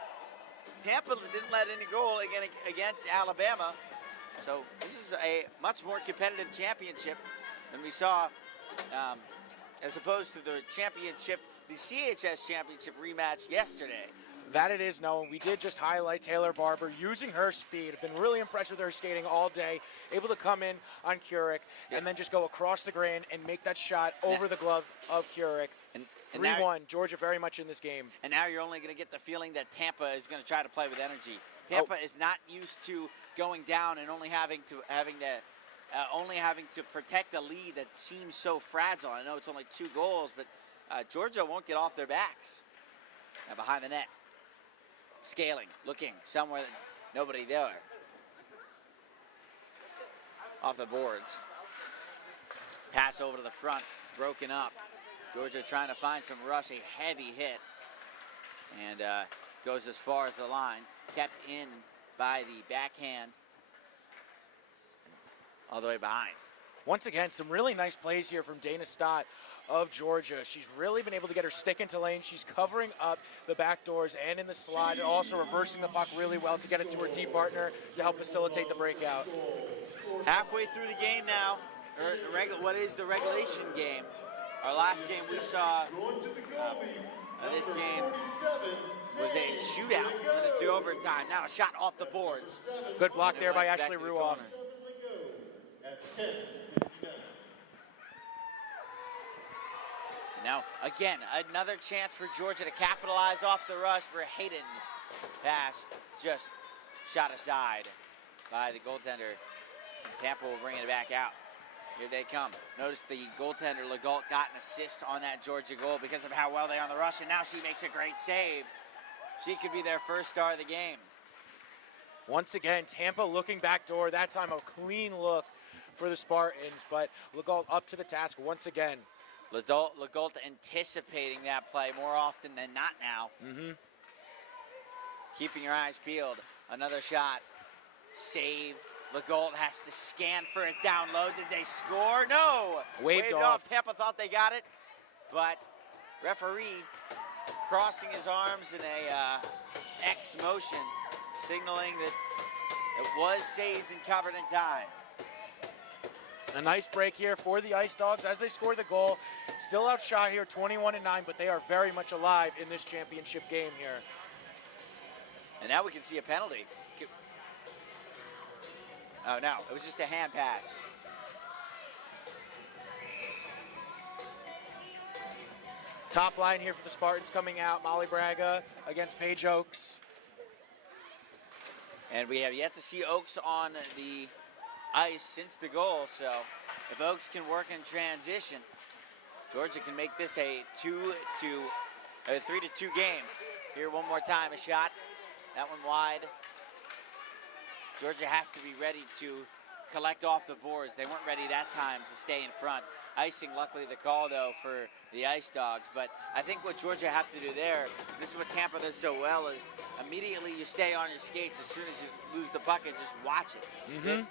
Tampa didn't let any goal against Alabama. So this is a much more competitive championship than we saw as opposed to the championship, the CHS championship rematch yesterday. That it is, Noah. We did just highlight Taylor Barber using her speed. I've been really impressed with her skating all day. Able to come in on Keurig and then just go across the grain and make that shot over the glove of Keurig. 3-1, Georgia very much in this game. And now you're only going to get the feeling that Tampa is going to try to play with energy. Tampa is not used to going down and only having to protect a lead that seems so fragile. I know it's only 2 goals, but Georgia won't get off their backs. Now behind the net, scaling, looking somewhere, nobody there. Off the boards. Pass over to the front, broken up. Georgia trying to find some rush, a heavy hit. And goes as far as the line. Kept in by the backhand. All the way behind. Once again, some really nice plays here from Dana Stott of Georgia. She's really been able to get her stick into lane. She's covering up the back doors and in the slide, and also reversing the puck really well to get it to her D partner to help facilitate the breakout. Halfway through the game now, what is the regulation game. Our last game we saw, this game was a shootout to overtime. Now a shot off the boards. Good block there by Ashley Ruoff. Now, again, another chance for Georgia to capitalize off the rush for Hayden's pass. Just shot aside by the goaltender. Tampa will bring it back out. Here they come. Notice the goaltender, Legault, got an assist on that Georgia goal because of how well they are on the rush, and now she makes a great save. She could be their first star of the game. Once again, Tampa looking back door. That time a clean look for the Spartans, but Legault up to the task once again. Legault anticipating that play more often than not now. Keeping your eyes peeled. Another shot. Saved. Legault has to scan for it down low. Did they score? No! Waved off. Tampa thought they got it, but referee crossing his arms in a X motion, signaling that it was saved and covered in time. A nice break here for the Ice Dogs as they score the goal. Still outshot here, 21-9, but they are very much alive in this championship game here. And now we can see a penalty. Oh no, it was just a hand pass. Top line here for the Spartans coming out. Molly Braga against Paige Oaks. And we have yet to see Oaks on the ice since the goal, so if Oaks can work in transition, Georgia can make this a 3-2 game. Here one more time, a shot, that one wide. Georgia has to be ready to collect off the boards. They weren't ready that time to stay in front. Icing, luckily the call though for the Ice Dogs, but I think what Georgia have to do there, this is what Tampa does so well, is immediately you stay on your skates as soon as you lose the bucket, just watch it.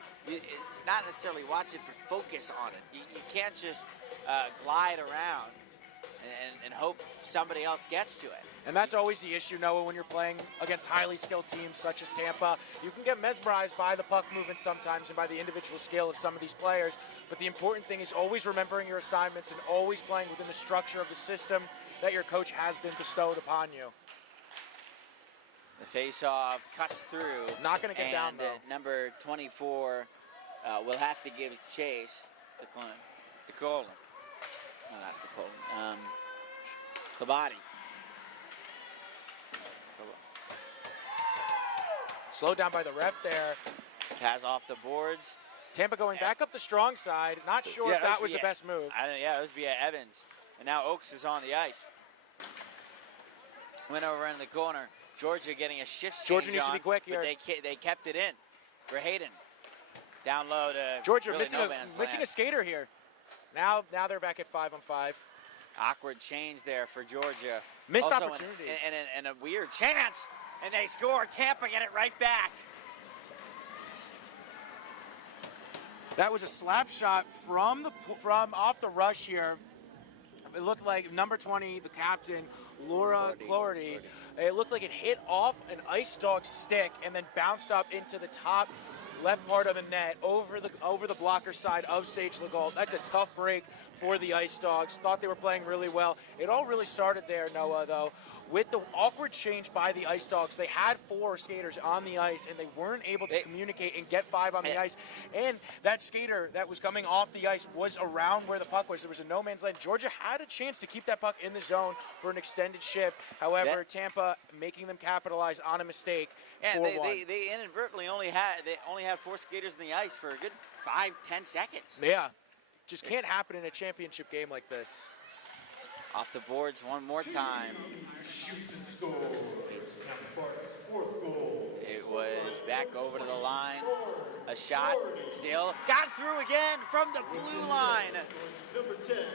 Not necessarily watch it, but focus on it. You can't just glide around and hope somebody else gets to it. And that's always the issue, Noah, when you're playing against highly skilled teams such as Tampa. You can get mesmerized by the puck movement sometimes and by the individual skill of some of these players. But the important thing is always remembering your assignments and always playing within the structure of the system that your coach has been bestowed upon you. The face-off cuts through. Not going to get down, though. Number 24 will have to give chase. Nicole. No, not Nicole. Kabadi. Slowed down by the ref there. Pass off the boards. Tampa going back up the strong side. Not sure if that was the best move. Yeah, it was via Evans. And now Oaks is on the ice. Went over in the corner. Georgia getting a shift change Georgia needs to be quick here. But they kept it in for Hayden. Down low to Georgia really missing a skater here. Now they're back at 5-on-5. Awkward change there for Georgia. Missed also opportunity. And a weird chance. And they score. Tampa get it right back. That was a slap shot from off the rush here. It looked like number 20, the captain, Laura Clorty. It looked like it hit off an Ice Dog stick and then bounced up into the top left part of the net over the blocker side of Sage Legault. That's a tough break for the Ice Dogs. Thought they were playing really well. It all really started there, Noah, though. With the awkward change by the Ice Dogs, they had 4 skaters on the ice, and they weren't able to communicate and get 5 on the ice. And that skater that was coming off the ice was around where the puck was. There was a no-man's land. Georgia had a chance to keep that puck in the zone for an extended shift. However, Tampa making them capitalize on a mistake. And they inadvertently only had 4 skaters in the ice for a good 5-10 seconds. Yeah, just can't happen in a championship game like this. Off the boards one more time. It was back over to the line. A shot, still got through again from the blue line.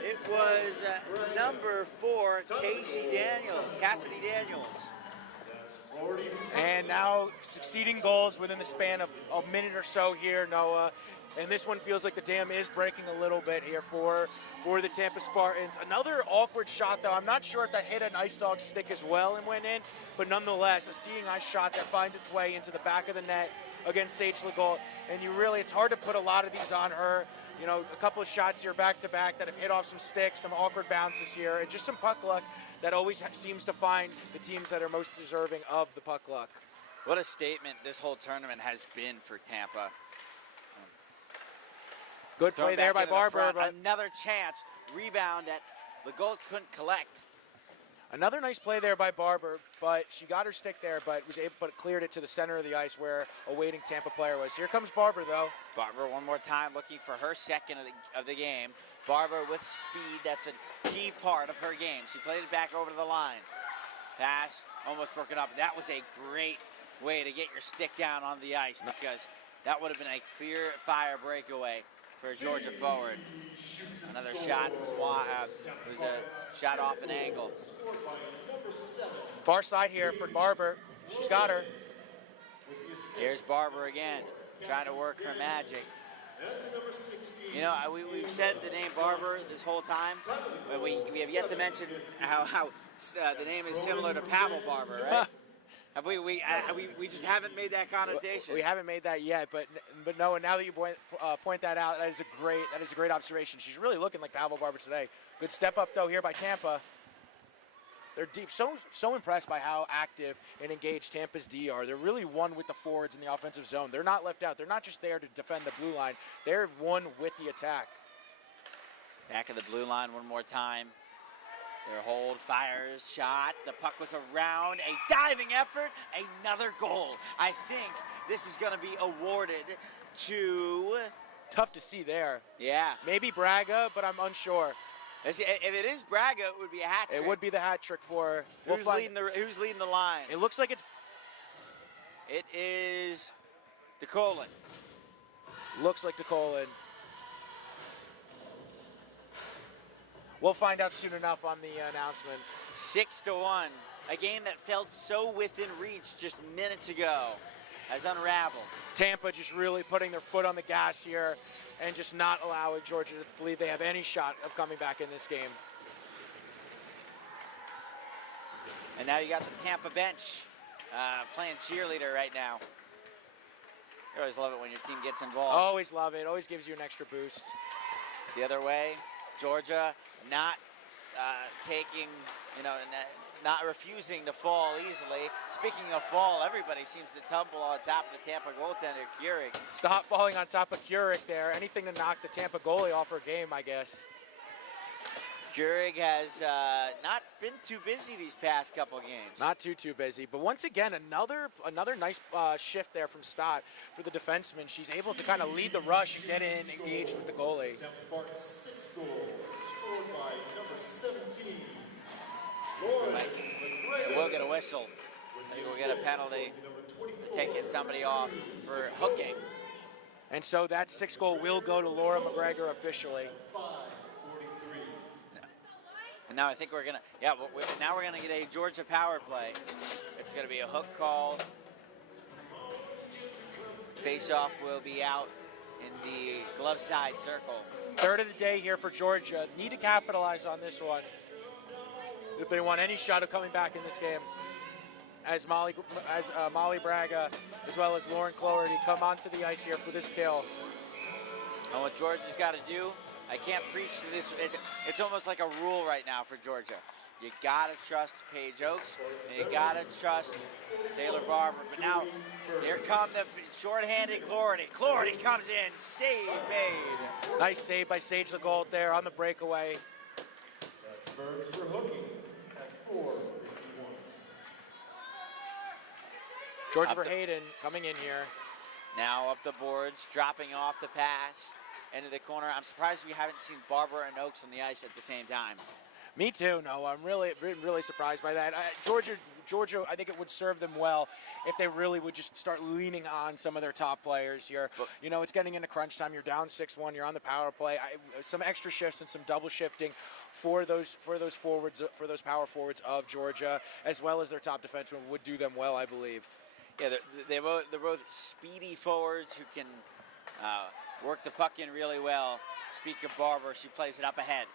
It was number 4, Cassidy Daniels. And now succeeding goals within the span of a minute or so here, Noah. And this one feels like the dam is breaking a little bit here for the Tampa Spartans. Another awkward shot, though. I'm not sure if that hit an Ice Dog stick as well and went in, but nonetheless, a seeing eye shot that finds its way into the back of the net against Sage Legault. And it's hard to put a lot of these on her. You know, a couple of shots here back-to-back that have hit off some sticks, some awkward bounces here, and just some puck luck that always seems to find the teams that are most deserving of the puck luck. What a statement this whole tournament has been for Tampa. Good play there by Barber. But another chance. Rebound that Legault couldn't collect. Another nice play there by Barber, but she got her stick there, but cleared it to the center of the ice where a waiting Tampa player was. Here comes Barber, though. Barber one more time looking for her second of the game. Barber with speed. That's a key part of her game. She played it back over to the line. Pass, almost broke it up. That was a great way to get your stick down on the ice because that would have been a clear fire breakaway for Georgia forward. Another shot was a shot off an angle. Far side here for Barber. She's got her. Here's Barber again, trying to work her magic. And to number 16. You know, we've said the name Barber this whole time, but we have yet to mention how the name is similar to Pavel Barber, right? Have we just haven't made that connotation. We haven't made that yet, but no. And now that you point that out, that is a great observation. She's really looking like Pavel Barber today. Good step up though here by Tampa. They're deep, so impressed by how active and engaged Tampa's D are. They're really one with the forwards in the offensive zone. They're not left out. They're not just there to defend the blue line. They're one with the attack. Back of the blue line one more time. Their hold, fires, shot. The puck was around. A diving effort. Another goal. I think this is going to be awarded to... Tough to see there. Yeah. Maybe Braga, but I'm unsure. If it is Braga, it would be a hat trick. It would be the hat trick for... Who's leading the line? It looks like It is DeColin. Looks like DeColin. We'll find out soon enough on the announcement. 6-1. A game that felt so within reach just minutes ago has unraveled. Tampa just really putting their foot on the gas here and just not allowing Georgia to believe they have any shot of coming back in this game. And now you got the Tampa bench playing cheerleader right now. You always love it when your team gets involved. Always love it. Always gives you an extra boost. The other way, Georgia not taking, not refusing to fall easily. Speaking of fall, everybody seems to tumble on top of the Tampa goaltender, Keurig. Stop falling on top of Keurig there. Anything to knock the Tampa goalie off her game, I guess. Keurig has not been too busy these past couple games. Not too busy, but once again, another nice shift there from Stott for the defenseman. She's able to kind of lead the rush and get in, engaged with the goalie. Spartans' 6th goal, scored by number 17, Lauren McGregor. We'll get a whistle. Maybe we'll get a penalty for taking somebody off for hooking. And so that 6th goal will go to Laura McGregor officially. 5:43. And now I think we're gonna, now we're gonna get a Georgia power play. It's gonna be a hook call. Face-off will be out in the glove side circle. Third of the day here for Georgia. Need to capitalize on this one if they want any shot of coming back in this game. As Molly Braga, as well as Lauren Cloherty, come onto the ice here for this kill. And what Georgia's got to do, I can't preach to this. It's almost like a rule right now for Georgia. You got to trust Paige Oaks, and you got to trust Taylor Barber. But now, here come the shorthanded Cloherty. Cloherty comes in, save made. Nice save by Sage LeGault there on the breakaway. That's Burns for hooking at 4:51. Georgia Verheyden coming in here. Now up the boards, dropping off the pass into the corner. I'm surprised we haven't seen Barber and Oaks on the ice at the same time. Me too, no, I'm really surprised by that. Georgia, I think it would serve them well if they really would just start leaning on some of their top players here. You know, it's getting into crunch time. You're down 6-1. You're on the power play. Some extra shifts and some double shifting for those forwards, for those power forwards of Georgia, as well as their top defensemen, would do them well, I believe. Yeah, they're both speedy forwards who can work the puck in really well. Speak of Barber, she plays it up ahead.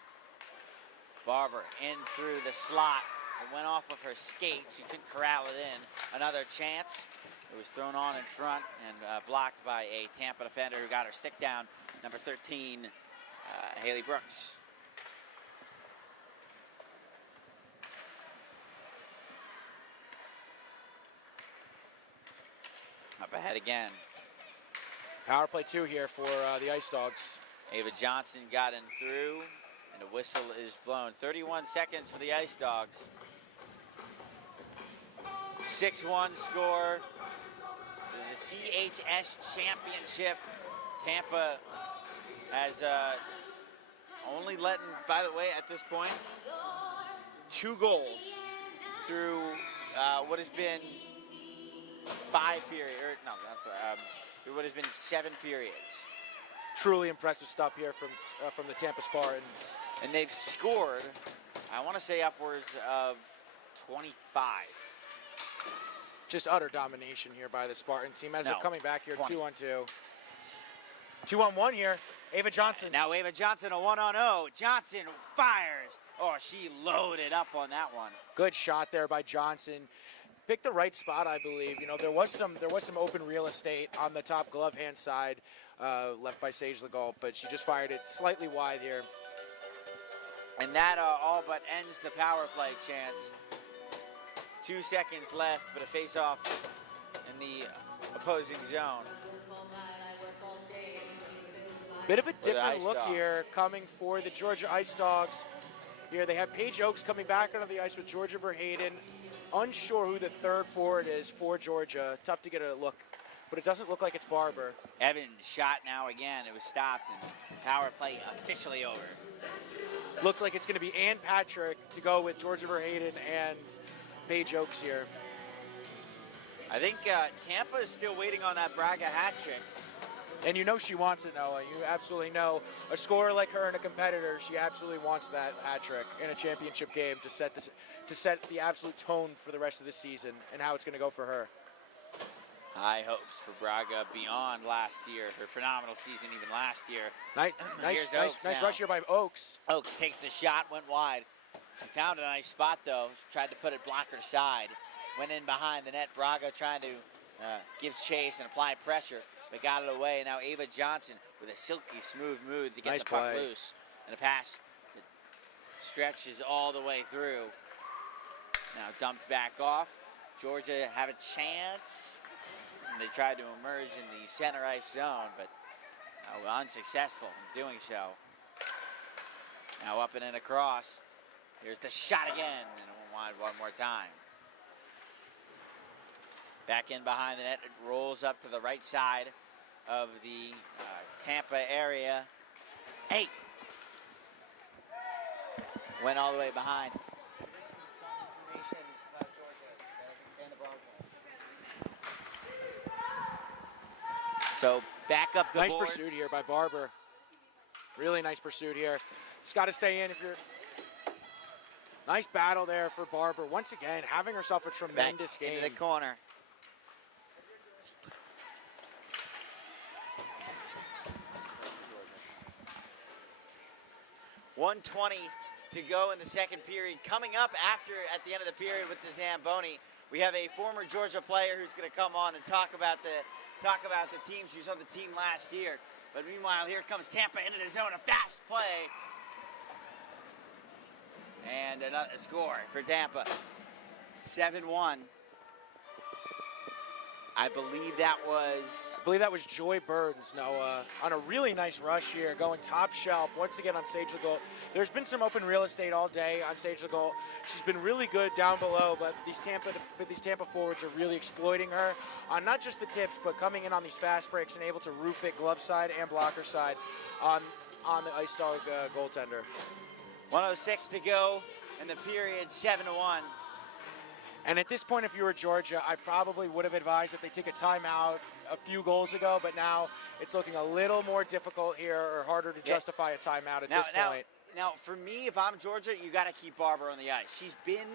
Barber in through the slot. It went off of her skate. She couldn't corral it in. Another chance. It was thrown on in front and blocked by a Tampa defender who got her stick down. Number 13, Haley Brooks. Up ahead again. Power play 2 here for the Ice Dogs. Ava Johnson got in through, and a whistle is blown. 31 seconds for the Ice Dogs. 6-1 score. The CHS Championship. Tampa has only letting, by the way, at this point, 2 goals through what has been 5 periods, or no, through what has been 7 periods. Truly impressive stuff here from the Tampa Spartans. And they've scored, I want to say upwards of 25. Just utter domination here by the Spartan team as they're coming back here 20. 2-on-2. 2-on-1 here. Ava Johnson. Now Ava Johnson, a 1-on-0. Johnson fires. Oh, she loaded up on that one. Good shot there by Johnson. Picked the right spot, I believe. You know, there was some open real estate on the top glove hand side left by Sage Legault, but she just fired it slightly wide here. And that all but ends the power play chance. 2 seconds left, but a face-off in the opposing zone. Bit of a the different Ice look Dogs. here coming for the Georgia Ice Dogs. Here they have Paige Oakes coming back onto the ice with Georgia Verheyden. Unsure who the third forward is for Georgia. Tough to get a look, but it doesn't look like it's Barber. Evans shot now again. It was stopped, and power play officially over. Looks like it's going to be Ann Patrick to go with Georgia Verheyden and Paige Oakes here. I think Tampa is still waiting on that Braga hat trick. And you know she wants it, Noah. You absolutely know. A scorer like her and a competitor, she absolutely wants that hat trick in a championship game to set the absolute tone for the rest of the season and how it's going to go for her. High hopes for Braga beyond last year. Her phenomenal season even last year. Nice rush here by Oakes. Oakes takes the shot, went wide. She found a nice spot though. She tried to put it blocker side. Went in behind the net. Braga trying to give chase and apply pressure, but got it away. Now Ava Johnson with a silky smooth move to get Nice the puck play. loose. And a pass that stretches all the way through. Now dumped back off. Georgia have a chance. And they tried to emerge in the center ice zone, but unsuccessful in doing so. Now up and in across. Here's the shot again, and it won one more time. Back in behind the net, it rolls up to the right side of the Tampa area. Hey! Went all the way behind. So back up the Nice boards. pursuit here by Barber. Really nice pursuit here. It's got to stay in if you're... Nice battle there for Barber. Once again, having herself a tremendous Back game. into the corner. .120 to go in the second period. Coming up at the end of the period with the Zamboni, we have a former Georgia player who's going to come on and talk about the team. She was on the team last year. But meanwhile, here comes Tampa into the zone. A fast play. And another score for Tampa. 7-1. I believe that was Joy Burns, Noah, on a really nice rush here, going top shelf once again on Sage Legault. There's been some open real estate all day on Sage Legault. She's been really good down below, but these Tampa forwards are really exploiting her on not just the tips, but coming in on these fast breaks and able to roof it glove side and blocker side on the Ice Dog goaltender. 1:06 to go in the period, 7-1. And at this point, if you were Georgia, I probably would have advised that they take a timeout a few goals ago, but now it's looking a little more difficult here or harder to justify a timeout at this point. Now, for me, if I'm Georgia, you got to keep Barber on the ice. She's been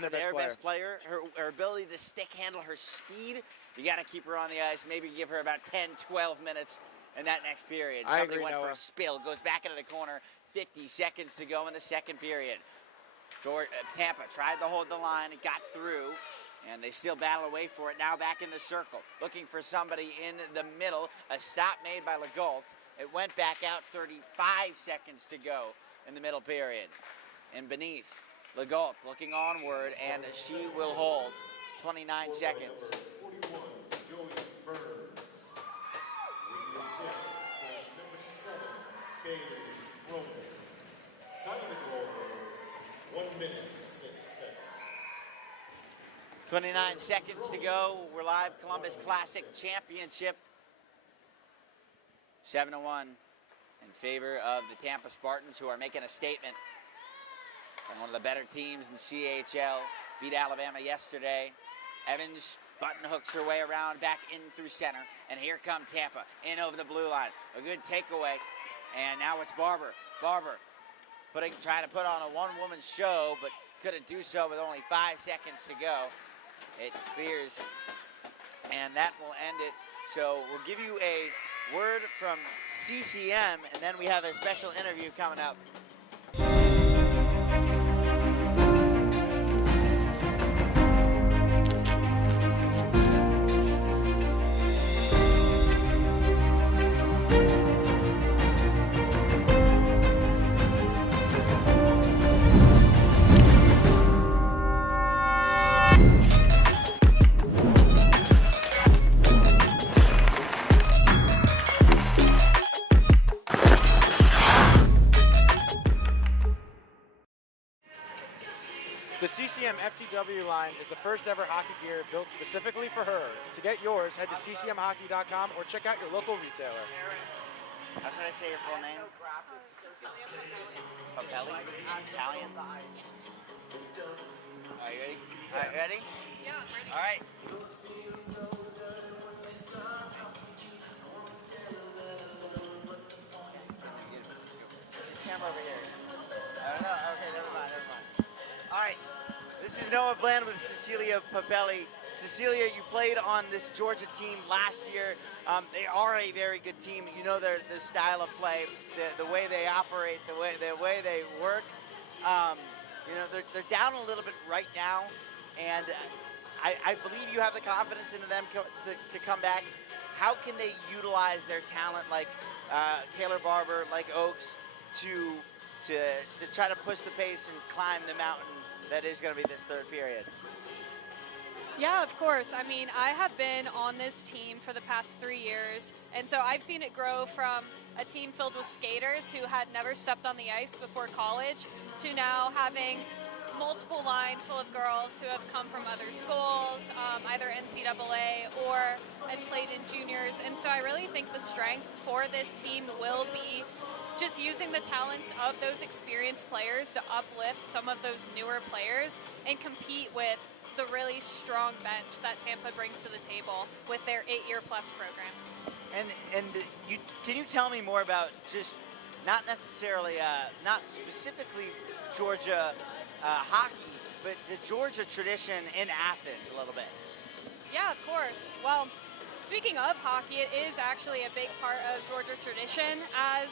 their best player. Her ability to stick handle, her speed, you got to keep her on the ice. Maybe give her about 10, 12 minutes in that next period. I Somebody agree, went for Noah. a spill, goes back into the corner, 50 seconds to go in the second period. Tampa tried to hold the line, it got through, and they still battle away for it. Now back in the circle, looking for somebody in the middle. A stop made by Legault. It went back out, 35 seconds to go in the middle period. And beneath, Legault looking onward, and she will hold 29 seconds. 41, Joey Burns. With the assist, goes number 7, Kaylee Cronin. Time of the goal, 1 minute, 6 seconds. 29 seconds to go. We're live, Columbus Classic Championship. 7-1 in favor of the Tampa Spartans, who are making a statement. And one of the better teams in CHL. Beat Alabama yesterday. Evans button hooks her way around, back in through center. And here come Tampa, in over the blue line. A good takeaway. And now it's Barber. Barber trying to put on a one-woman show, but couldn't do so with only 5 seconds to go. It clears, and that will end it. So we'll give you a word from CCM, and then we have a special interview coming up. The CCM FTW line is the first ever hockey gear built specifically for her. To get yours, head to ccmhockey.com or check out your local retailer. How should I say your full name? Papelli? Italian? Are you ready? All right, ready? Yeah, I'm ready. All right. Camera over here. I don't know. Okay, never mind. All right. This is Noah Bland with Cecilia Papelli. Cecilia, you played on this Georgia team last year. They are a very good team. You know their style of play, the way they operate, the way they work. You know they're down a little bit right now, and I believe you have the confidence in them to come back. How can they utilize their talent like Taylor Barber, like Oaks, to try to push the pace and climb the mountain that is going to be this third period? Yeah, of course. I mean, I have been on this team for the past 3 years, and so I've seen it grow from a team filled with skaters who had never stepped on the ice before college to now having multiple lines full of girls who have come from other schools, either NCAA or had played in juniors. And so I really think the strength for this team will be just using the talents of those experienced players to uplift some of those newer players and compete with the really strong bench that Tampa brings to the table with their 8-year-plus program. And can you tell me more about just not necessarily, not specifically Georgia hockey, but the Georgia tradition in Athens a little bit? Yeah, of course. Well, speaking of hockey, it is actually a big part of Georgia tradition as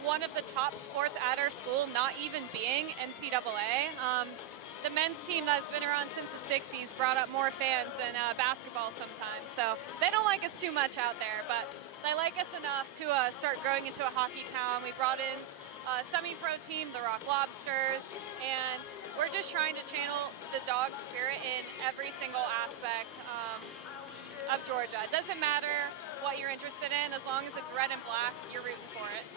one of the top sports at our school, not even being NCAA. The men's team that's been around since the 60s brought up more fans than basketball sometimes. So they don't like us too much out there, but they like us enough to start growing into a hockey town. We brought in a semi-pro team, the Rock Lobsters, and we're just trying to channel the dog spirit in every single aspect of Georgia. It doesn't matter what you're interested in, as long as it's red and black, you're rooting for it.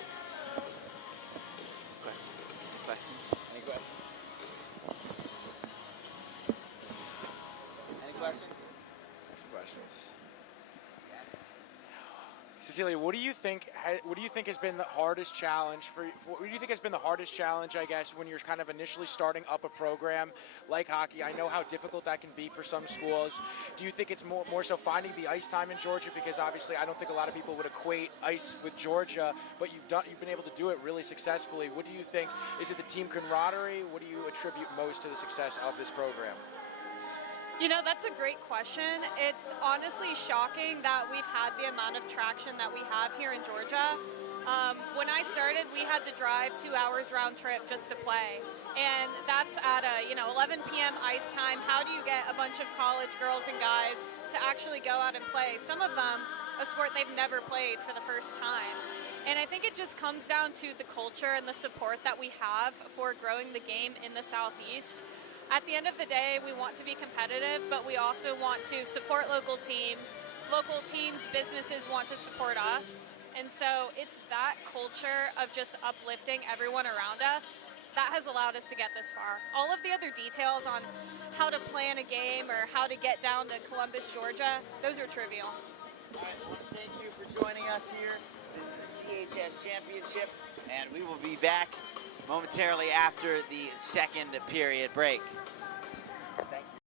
Questions? Any questions? Any questions? Questions. Cecilia, what do you think has been the hardest challenge what do you think has been the hardest challenge, I guess, when you're kind of initially starting up a program like hockey? I know how difficult that can be for some schools. Do you think it's more so finding the ice time in Georgia? Because obviously I don't think a lot of people would equate ice with Georgia, but you've been able to do it really successfully. What do you think? Is it the team camaraderie? What do you attribute most to the success of this program? You know, that's a great question. It's honestly shocking that we've had the amount of traction that we have here in Georgia. When I started, we had to drive 2 hours round trip just to play. And that's at 11 p.m. ice time. How do you get a bunch of college girls and guys to actually go out and play? Some of them, a sport they've never played for the first time. And I think it just comes down to the culture and the support that we have for growing the game in the Southeast. At the end of the day, we want to be competitive, but we also want to support local teams. Local teams, businesses want to support us. And so it's that culture of just uplifting everyone around us that has allowed us to get this far. All of the other details on how to plan a game or how to get down to Columbus, Georgia, those are trivial. All right, I want to thank you for joining us here. This is the CHS Championship, and we will be back momentarily after the second period break. Thank you.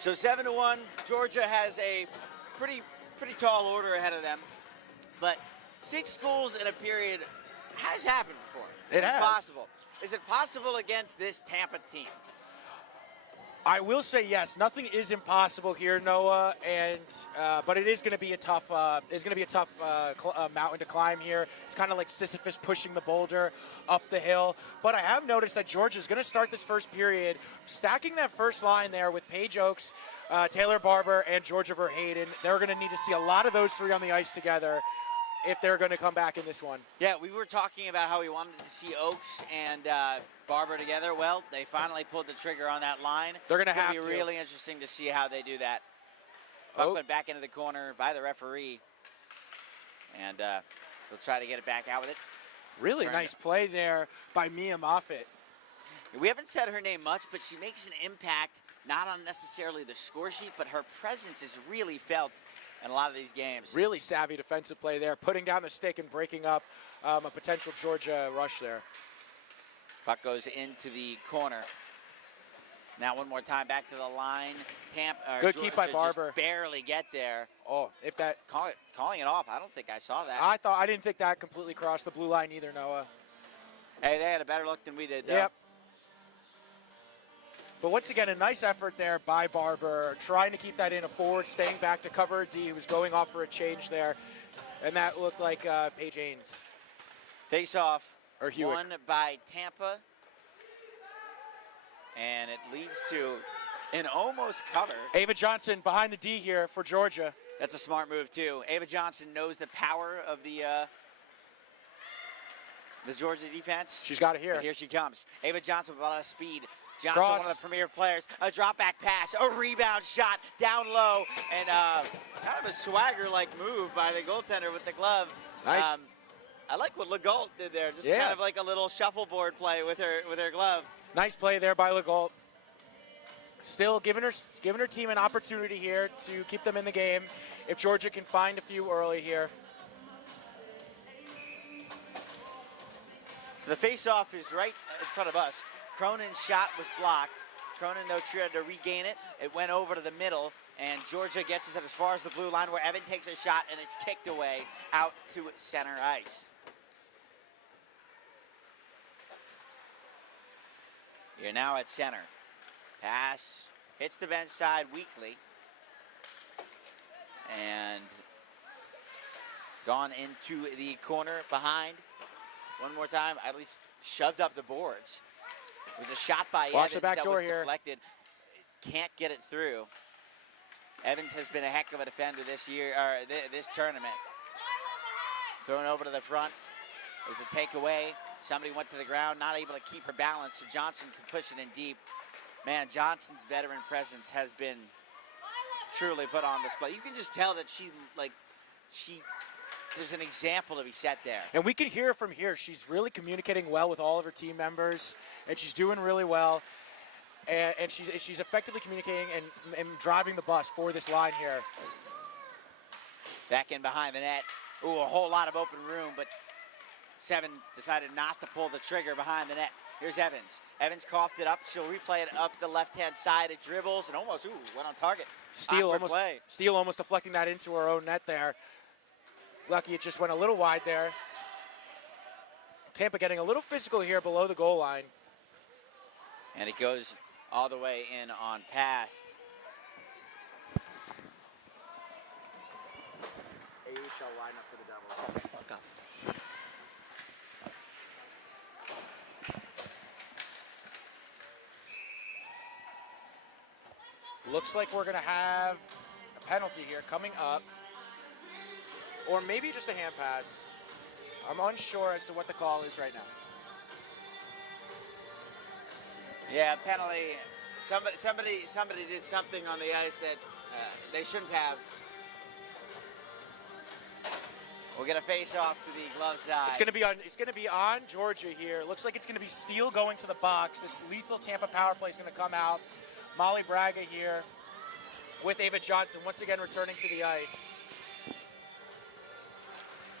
So 7-1, Georgia has a pretty tall order ahead of them, but 6 schools in a period has happened before. It It's has. possible. Is it possible against this Tampa team? I will say yes. Nothing is impossible here, Noah, and but it is going to be a tough. Mountain to climb here. It's kind of like Sisyphus pushing the boulder up the hill. But I have noticed that Georgia's going to start this first period stacking that first line there with Paige Oakes, Taylor Barber, and Georgia Verheyden. They're going to need to see a lot of those 3 on the ice together if they're going to come back in this one. Yeah, we were talking about how we wanted to see Oakes and Barber together. Well, they finally pulled the trigger on that line. They're going to have It's to. be really interesting to see how they do that. Puck Oh. went back into the corner by the referee, and they'll try to get it back out with it. Really nice play there by Mia Moffitt. We haven't said her name much, but she makes an impact, not on necessarily the score sheet, but her presence is really felt in a lot of these games. Really savvy defensive play there, putting down the stick and breaking up a potential Georgia rush there. Puck goes into the corner. Now one more time back to the line. Good keep by Barber. Just barely get there. Oh, if that Calling it off. I don't think I saw that. I didn't think that completely crossed the blue line either, Noah. Hey, they had a better look than we did, though. Yep. But once again, a nice effort there by Barber, trying to keep that in, a forward, staying back to cover D, who was going off for a change there. And that looked like Paige Haynes. Face-off Or Hewitt. won by Tampa. And it leads to an almost cover. Ava Johnson behind the D here for Georgia. That's a smart move, too. Ava Johnson knows the power of the Georgia defense. She's got it here. But here she comes. Ava Johnson with a lot of speed. Johnson, Cross. one of the premier players. A drop back pass, a rebound shot down low, and kind of a swagger-like move by the goaltender with the glove. Nice. I like what Legault did there. Just Yeah. kind of like a little shuffleboard play with her glove. Nice play there by Legault. Still giving her team an opportunity here to keep them in the game if Georgia can find a few early here. So the face-off is right in front of us. Cronin's shot was blocked. Cronin, though, tried to regain it. It went over to the middle, and Georgia gets us as far as the blue line where Evan takes a shot, and it's kicked away out to center ice. You're now at center. Pass hits the bench side weakly. And gone into the corner behind. One more time, at least shoved up the boards. It was a shot by Watch the Evans back that door was here. deflected. Can't get it through. Evans has been a heck of a defender this year, or this tournament. Thrown over to the front. It was a takeaway. Somebody went to the ground, not able to keep her balance, so Johnson could push it in deep. Man, Johnson's veteran presence has been truly put on display. You can just tell that there's an example to be set there. And we can hear from here. She's really communicating well with all of her team members, and she's doing really well. And she's effectively communicating and driving the bus for this line here. Back in behind the net. Ooh, a whole lot of open room, but Seven decided not to pull the trigger behind the net. Here's Evans. Evans coughed it up. She'll replay it up the left-hand side. It dribbles and almost, went on target. Steele Awkward almost deflecting that into her own net there. Lucky it just went a little wide there. Tampa getting a little physical here below the goal line. And it goes all the way in on past. AHL lineup for the Devils. Fuck up. Looks like we're going to have a penalty here coming up. Or maybe just a hand pass. I'm unsure as to what the call is right now. Yeah, penalty. Somebody did something on the ice that they shouldn't have. We'll get a face-off to the glove side. It's going to be on Georgia here. Looks like it's going to be Steele going to the box. This lethal Tampa power play is going to come out. Molly Braga here with Ava Johnson once again returning to the ice.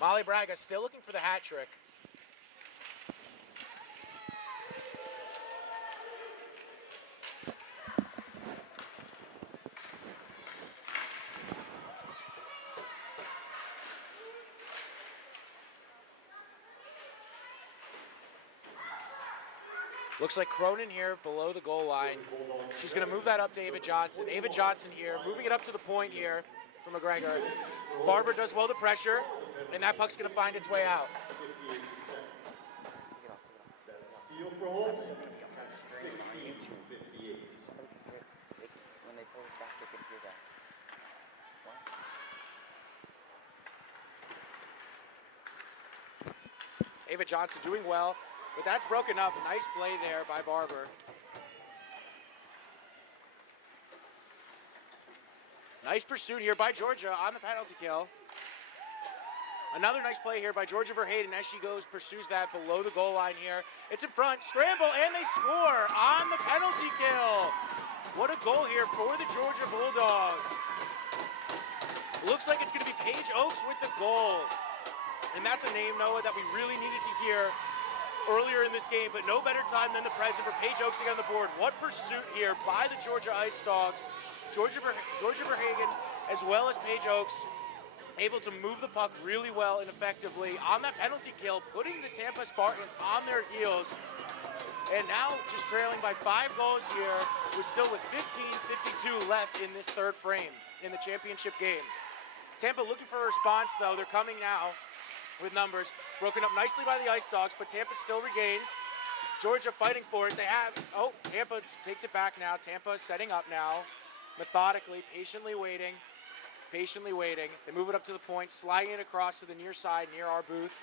Molly Braga still looking for the hat trick. Looks like Cronin here below the goal line. She's going to move that up to Ava Johnson. Ava Johnson here, moving it up to the point here for McGregor. Barber does well to pressure, and that puck's going to find its way out. Steal for Holton. 16-58. When they pull us back, they can hear that. Ava Johnson doing well, but that's broken up. Nice play there by Barber. Nice pursuit here by Georgia on the penalty kill. Another nice play here by Georgia Verheyden as she goes, pursues that below the goal line here. It's in front, scramble, and they score on the penalty kill. What a goal here for the Georgia Bulldogs. Looks like it's going to be Paige Oakes with the goal. And that's a name, Noah, that we really needed to hear earlier in this game, but no better time than the present for Paige Oakes to get on the board. What pursuit here by the Georgia Ice Dogs. Georgia Verheyden, as well as Paige Oakes, able to move the puck really well and effectively on that penalty kill, putting the Tampa Spartans on their heels. And now just trailing by 5 goals here, with 15:52 left in this third frame in the championship game. Tampa looking for a response, though. They're coming now with numbers. Broken up nicely by the Ice Dogs, but Tampa still regains. Georgia fighting for it. They have, Tampa takes it back now. Tampa setting up now, methodically, patiently waiting. They move it up to the point, sliding it across to the near side, near our booth.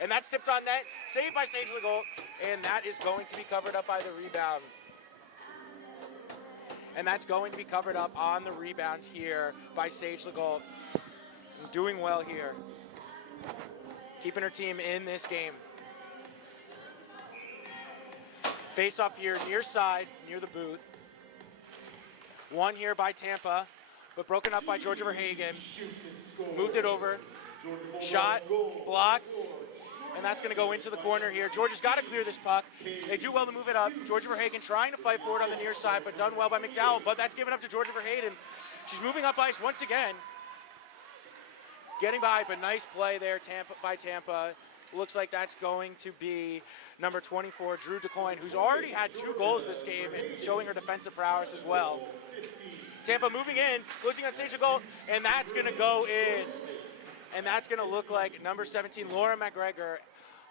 And that's tipped on net, saved by Sage Legault, and that is going to be covered up by the rebound. And that's going to be covered up on the rebound here by Sage Legault. Doing well here. Keeping her team in this game. Face off here, near side, near the booth. One here by Tampa, but broken up by Georgia Verheyden. Moved it over. Shot, blocked, and that's going to go into the corner here. Georgia's got to clear this puck. They do well to move it up. Georgia Verheyden trying to fight for it on the near side, but done well by McDowell, but that's given up to Georgia Verheyden. She's moving up ice once again. Getting by, but nice play there by Tampa. Looks like that's going to be number 24, Drew DeCoyne, who's already had 2 goals this game and showing her defensive prowess as well. Tampa moving in, closing on Sage Legault, and that's going to go in. And that's going to look like number 17, Laura McGregor.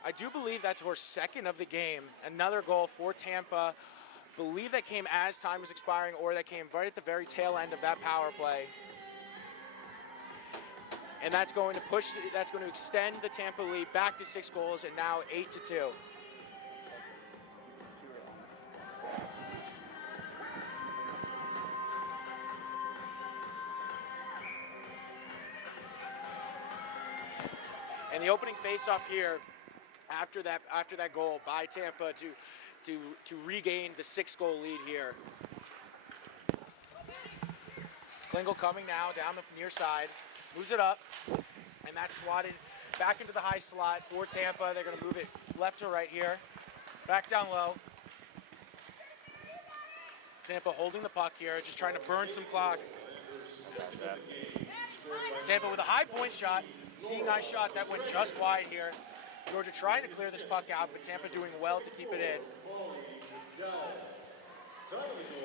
I do believe that's her second of the game. Another goal for Tampa. Believe that came as time was expiring, or that came right at the very tail end of that power play. And that's going to extend the Tampa lead back to 6 goals, and now 8-2. And the opening face-off here, after that goal by Tampa to regain the 6-goal lead here. Klingel coming now down the near side. Moves it up, and that's slotted back into the high slot for Tampa. They're going to move it left to right here. Back down low. Tampa holding the puck here, just trying to burn some clock. Tampa with a high point shot. Seeing nice shot that went just wide here. Georgia trying to clear this puck out, but Tampa doing well to keep it in.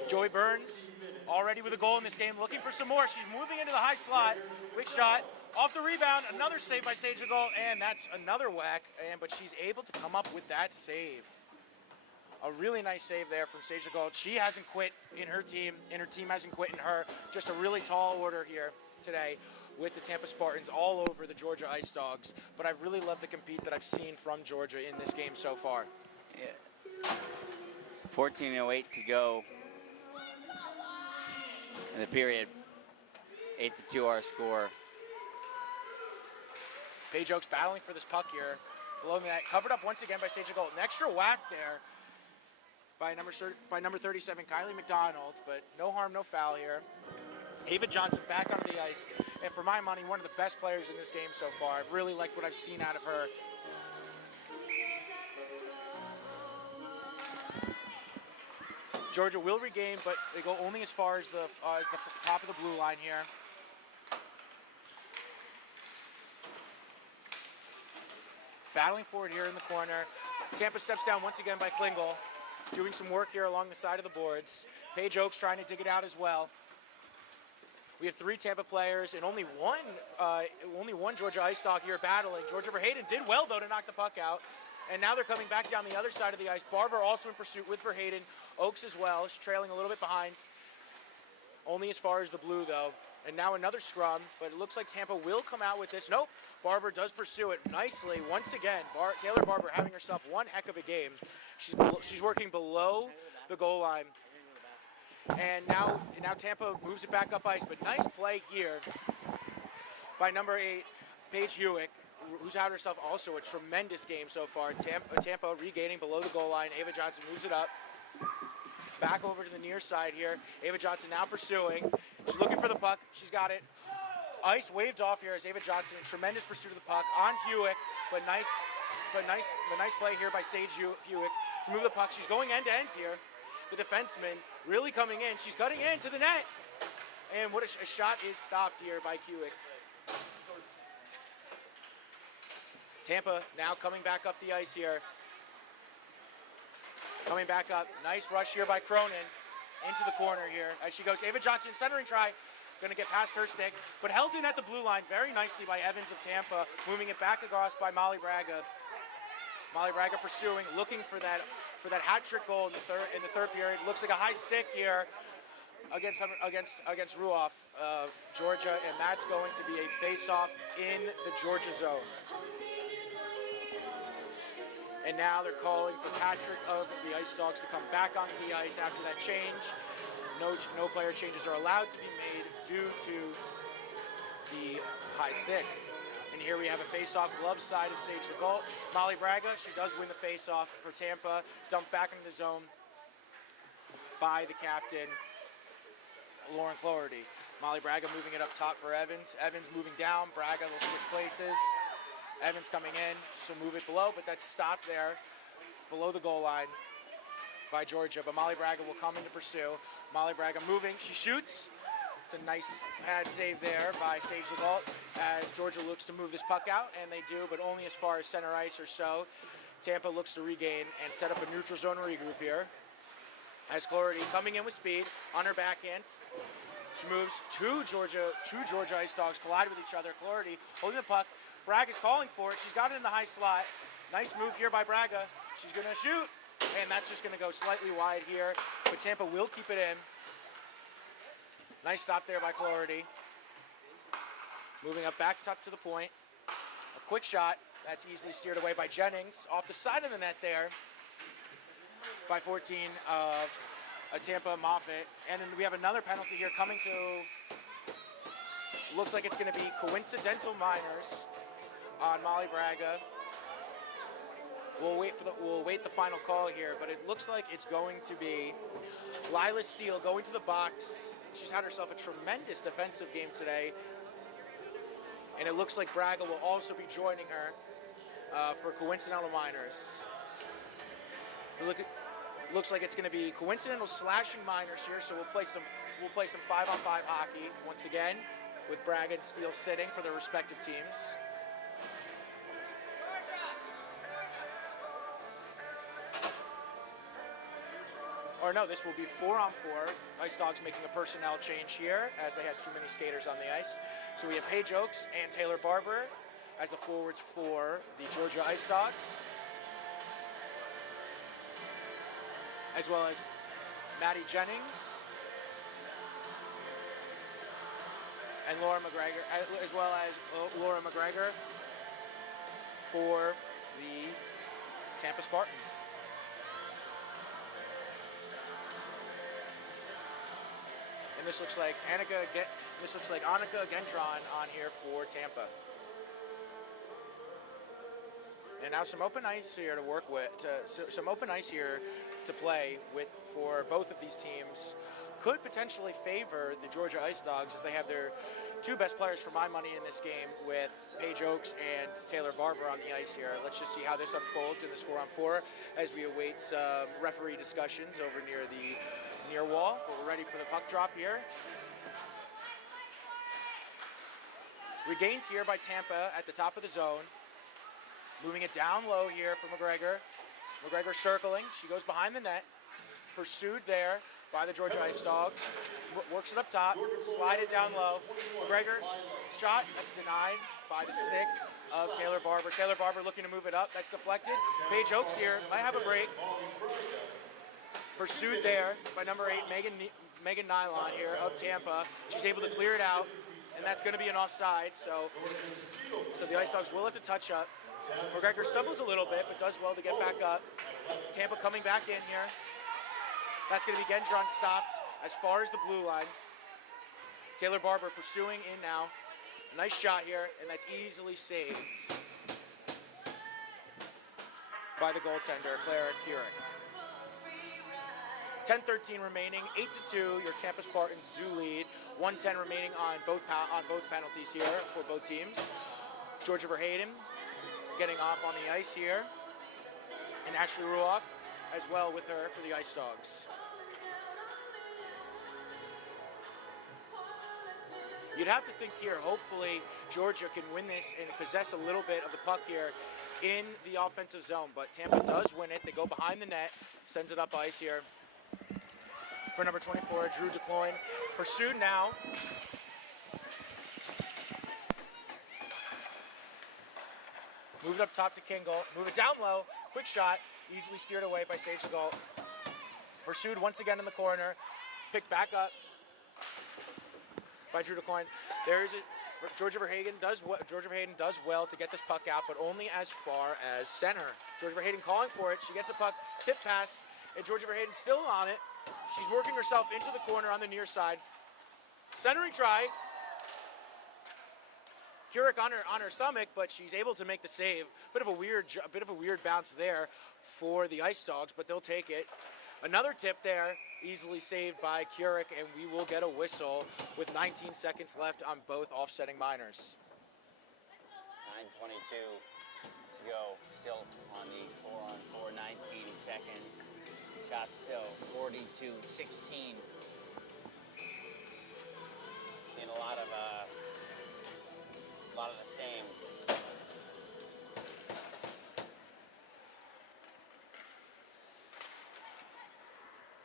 Joey Burns already with a goal in this game, looking for some more. She's moving into the high slot. Quick shot, off the rebound, another save by Sage Legault, and that's another whack, but she's able to come up with that save. A really nice save there from Sage Legault. She hasn't quit in her team, and her team hasn't quit in her. Just a really tall order here today with the Tampa Spartans all over the Georgia Ice Dogs. But I've really loved the compete that I've seen from Georgia in this game so far. Yeah. 14:08 to go in the period. 8-2 our score. Paige Oakes battling for this puck here. Below the net, covered up once again by Sage Legault. An extra whack there by number 37, Kylie McDonald, but no harm, no foul here. Ava Johnson back onto the ice, and for my money, one of the best players in this game so far. I've really liked what I've seen out of her. Georgia will regain, but they go only as far as the top of the blue line here. Battling for it here in the corner. Tampa steps down once again by Klingel. doing some work here along the side of the boards. Paige Oaks trying to dig it out as well. We have 3 Tampa players and only one Georgia Ice Dog here battling. Georgia Verheyden did well, though, to knock the puck out. And now they're coming back down the other side of the ice. Barber also in pursuit with Verheyden. Oaks as well. She's trailing a little bit behind. Only as far as the blue, though. And now another scrum, but it looks like Tampa will come out with this. Nope, Barber does pursue it nicely. Once again, Taylor Barber having herself one heck of a game. She's working below the goal line. And now Tampa moves it back up ice, but nice play here by number 8, Paige Hewick, who's had herself also a tremendous game so far. Tampa regaining below the goal line. Ava Johnson moves it up. Back over to the near side here. Ava Johnson now pursuing. She's looking for the puck. She's got it. Ice waved off here as Ava Johnson in tremendous pursuit of the puck on Hewick, but nice play here by Sage Hewick to move the puck. She's going end to end here. The defenseman really coming in. She's cutting into the net. And what a shot is stopped here by Hewick. Tampa now coming back up the ice here. Coming back up. Nice rush here by Cronin into the corner here as she goes. Ava Johnson centering try. Going to get past her stick, but held in at the blue line very nicely by Evans of Tampa, moving it back across by Molly Braga. Molly Braga pursuing, looking for that hat trick goal in the third period. Looks like a high stick here against Ruoff of Georgia, and that's going to be a face-off in the Georgia zone. And now they're calling for Patrick of the Ice Dogs to come back onto the ice after that change. No player changes are allowed to be made due to the high stick. And here we have a face-off glove side of Sage Legault. Molly Braga, she does win the face-off for Tampa. Dumped back into the zone by the captain, Lauren Cloherty. Molly Braga moving it up top for Evans. Evans moving down. Braga will switch places. Evans coming in. She'll move it below, but that's stopped there below the goal line by Georgia. But Molly Braga will come in to pursue. Molly Braga moving. She shoots. It's a nice pad save there by Sage Legault as Georgia looks to move this puck out, and they do, but only as far as center ice or so. Tampa looks to regain and set up a neutral zone regroup here. As Cloherty coming in with speed on her backhand. She moves two Georgia Ice Dogs collide with each other. Cloherty holding the puck. Braga's calling for it. She's got it in the high slot. Nice move here by Braga. She's going to shoot, and that's just going to go slightly wide here, but Tampa will keep it in. Nice stop there by Cloherty. Moving up back top to the point. A quick shot. That's easily steered away by Jennings. Off the side of the net there by 14 of Tampa Moffitt. And then we have another penalty here coming to, looks like it's going to be coincidental minors on Molly Braga. We'll wait the final call here, but it looks like it's going to be Lila Steele going to the box. She's had herself a tremendous defensive game today. And it looks like Braga will also be joining her for coincidental minors. Looks like it's going to be coincidental slashing minors here, so we'll play some 5-on-5 hockey once again with Braga and Steele sitting for their respective teams. Or no, this will be 4-on-4. Ice Dogs making a personnel change here as they had too many skaters on the ice. So we have Paige Oaks and Taylor Barber as the forwards for the Georgia Ice Dogs, as well as Maddie Jennings and Laura McGregor, as well as Laura McGregor for the Tampa Spartans. And this looks like Annika Gentron on here for Tampa. And now some open ice here to work with, some open ice here to play with for both of these teams. Could potentially favor the Georgia Ice Dogs as they have their two best players for my money in this game with Paige Oaks and Taylor Barber on the ice here. Let's just see how this unfolds in this 4-on-4 as we await some referee discussions over near the near wall, but we're ready for the puck drop here. Regained here by Tampa at the top of the zone. Moving it down low here for McGregor. McGregor circling. She goes behind the net. pursued there by the Georgia Ice Dogs. Works it up top, slide it down low. McGregor, shot, that's denied by the stick of Taylor Barber. Taylor Barber looking to move it up, that's deflected. Paige Oaks here, might have a break. Pursued there by number 8, Megan Nylon here of Tampa. She's able to clear it out, and that's going to be an offside, so the Ice Dogs will have to touch up. McGregor stumbles a little bit, but does well to get back up. Tampa coming back in here. That's going to be Gendron stopped as far as the blue line. Taylor Barber pursuing in now. Nice shot here, and that's easily saved by the goaltender, Clara Keurig. 10:13 remaining, 8-2. Your Tampa Spartans do lead. 1:10 remaining on both penalties here for both teams. Georgia Verheyden getting off on the ice here, and Ashley Ruoff as well with her for the Ice Dogs. You'd have to think here, hopefully Georgia can win this and possess a little bit of the puck here in the offensive zone, but Tampa does win it. They go behind the net, sends it up ice here for number 24, Drew DeCloyne. Pursued now. Move it up top to Kingle. Move it down low. Quick shot. Easily steered away by Sage Legault. Pursued once again in the corner. Picked back up by Drew DeCloyne. There's it. Georgia Verheyden does well to get this puck out, but only as far as center. Georgia Verheyden calling for it. She gets the puck. Tip pass. And Georgia Verheyden still on it. She's working herself into the corner on the near side. Centering try. Keurig on her stomach, but she's able to make the save. Bit of a weird bounce there for the Ice Dogs, but they'll take it. Another tip there, easily saved by Keurig, and we will get a whistle with 19 seconds left on both offsetting minors. 9:22 to go. Still on the 4-on-4, 19 seconds. Shot still 42-16. Seeing a lot of the same.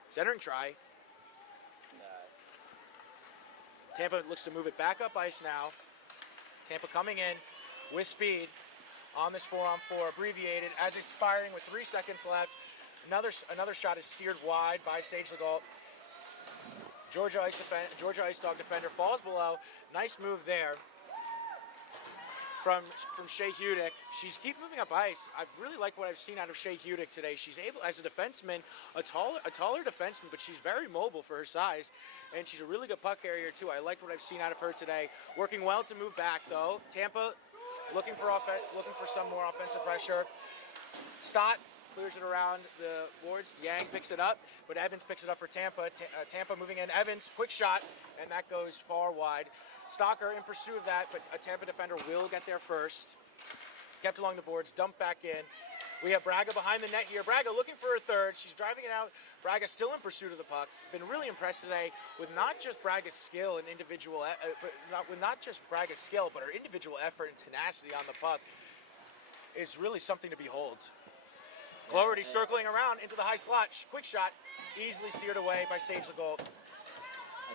Centering try. Tampa looks to move it back up ice now. Tampa coming in with speed on this 4-on-4, abbreviated as expiring with 3 seconds left. Another shot is steered wide by Sage Legault. Georgia Ice Dog defender falls below. Nice move there from Shea Hudick. She's keep moving up ice. I really like what I've seen out of Shea Hudick today. She's able, as a defenseman, a taller defenseman, but she's very mobile for her size, and she's a really good puck carrier too. I liked what I've seen out of her today. Working well to move back though. Tampa looking for some more offensive pressure. Stott clears it around the boards. Yang picks it up, but Evans picks it up for Tampa. Tampa moving in. Evans, quick shot, and that goes far wide. Stocker in pursuit of that, but a Tampa defender will get there first. Kept along the boards, dumped back in. We have Braga behind the net here. Braga looking for her third. She's driving it out. Braga still in pursuit of the puck. Been really impressed today with not just Braga's skill and individual, but her individual effort and tenacity on the puck. Is really something to behold. Cloherty circling around into the high slot. Quick shot, easily steered away by Sage Legault.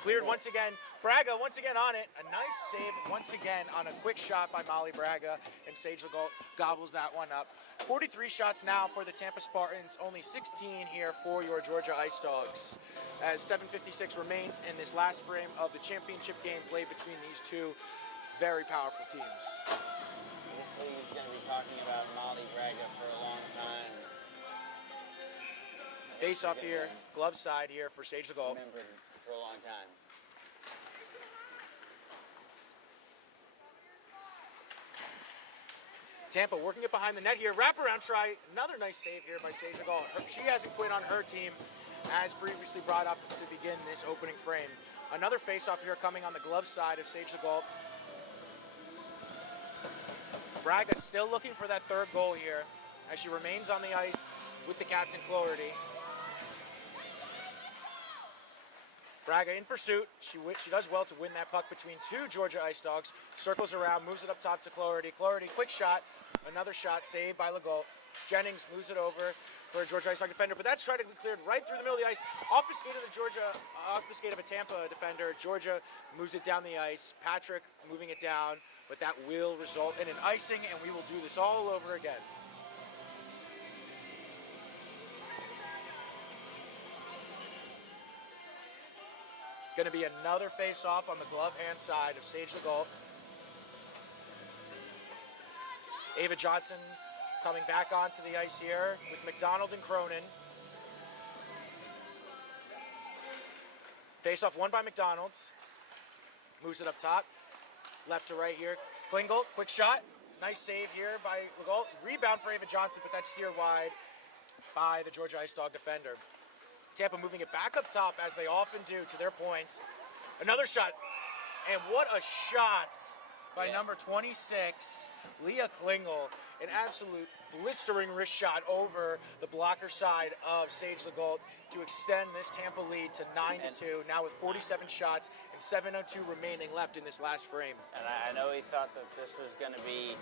Cleared once again. Braga once again on it. A nice save once again on a quick shot by Molly Braga, and Sage Legault gobbles that one up. 43 shots now for the Tampa Spartans, only 16 here for your Georgia Ice Dogs. As 7:56 remains in this last frame of the championship game played between these two very powerful teams. This league is going to be talking about Molly Braga for a long time. Face off here, glove side here for Sage Legault. Remembered for a long time. Tampa working it behind the net here. Wraparound try. Another nice save here by Sage Legault. She hasn't quit on her team, as previously brought up to begin this opening frame. Another face-off here coming on the glove side of Sage Legault. Braga still looking for that third goal here as she remains on the ice with the captain Cloherty. Braga in pursuit. She does well to win that puck between two Georgia Ice Dogs. Circles around, moves it up top to Cloherty. Cloherty, quick shot. Another shot saved by Legault. Jennings moves it over for a Georgia Ice Dog defender, but that's tried to be cleared right through the middle of the ice, off the skate of a Tampa defender. Georgia moves it down the ice. Patrick moving it down, but that will result in an icing, and we will do this all over again. Going to be another face-off on the glove hand side of Sage Legault. Ava Johnson coming back onto the ice here with McDonald and Cronin. Face-off won by McDonald's. Moves it up top. Left to right here. Klingel, quick shot. Nice save here by Legault. Rebound for Ava Johnson, but that's steered wide by the Georgia Ice Dog defender. Tampa moving it back up top, as they often do, to their points. Another shot. And what a shot by number 26, Leah Klingel. An absolute blistering wrist shot over the blocker side of Sage Legault to extend this Tampa lead to 9-2, now with 47 shots and 7:02 remaining left in this last frame. And I know he thought that this was going to be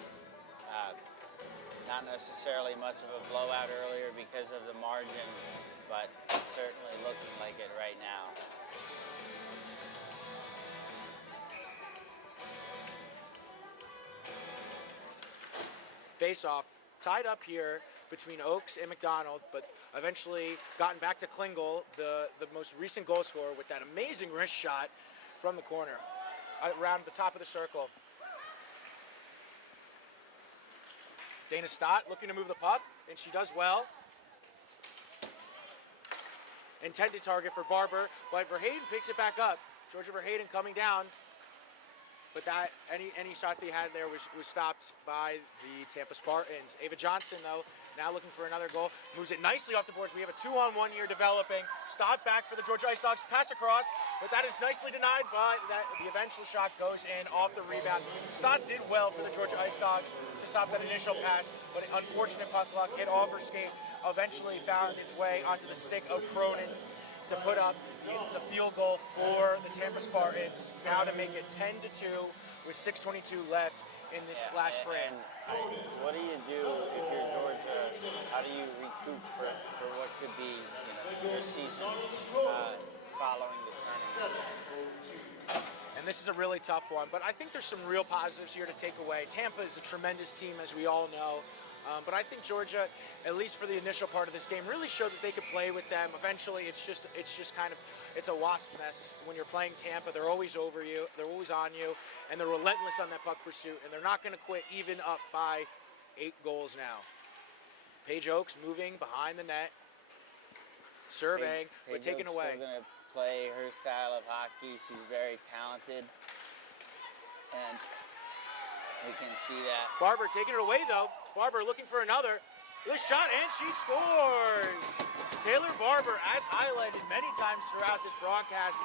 not necessarily much of a blowout earlier because of the margin, but it's certainly looking like it right now. Face-off tied up here between Oakes and McDonald, but eventually gotten back to Klingel, the most recent goal scorer, with that amazing wrist shot from the corner around the top of the circle. Dana Stott looking to move the puck, and she does well. Intended target for Barber, but Verheyden picks it back up. Georgia Verheyden coming down. But that any shot they had there was stopped by the Tampa Spartans. Ava Johnson, though, now looking for another goal. Moves it nicely off the boards. We have a 2-on-1 here developing. Stott back for the Georgia Ice Dogs. Pass across, but that is nicely denied, but the eventual shot goes in off the rebound. Stott did well for the Georgia Ice Dogs to stop that initial pass, but an unfortunate puck luck hit off her skate. Eventually found its way onto the stick of Cronin to put up the field goal for the Tampa Spartans, now to make it 10-2 with 6:22 left in this last frame. What do you do if you're Georgia? How do you recoup for what could be your season following the tournament? And this is a really tough one, but I think there's some real positives here to take away. Tampa is a tremendous team, as we all know. But I think Georgia, at least for the initial part of this game, really showed that they could play with them. Eventually, it's just kind of, it's a wasp nest when you're playing Tampa. They're always over you, they're always on you, and they're relentless on that puck pursuit, and they're not going to quit even up by 8 goals now. Paige Oakes moving behind the net, surveying, but taken Paige Oakes away. Still going to play her style of hockey. She's very talented, and we can see that. Barber taking it away, though. Barber looking for another. This shot, and she scores! Taylor Barber, as highlighted many times throughout this broadcast,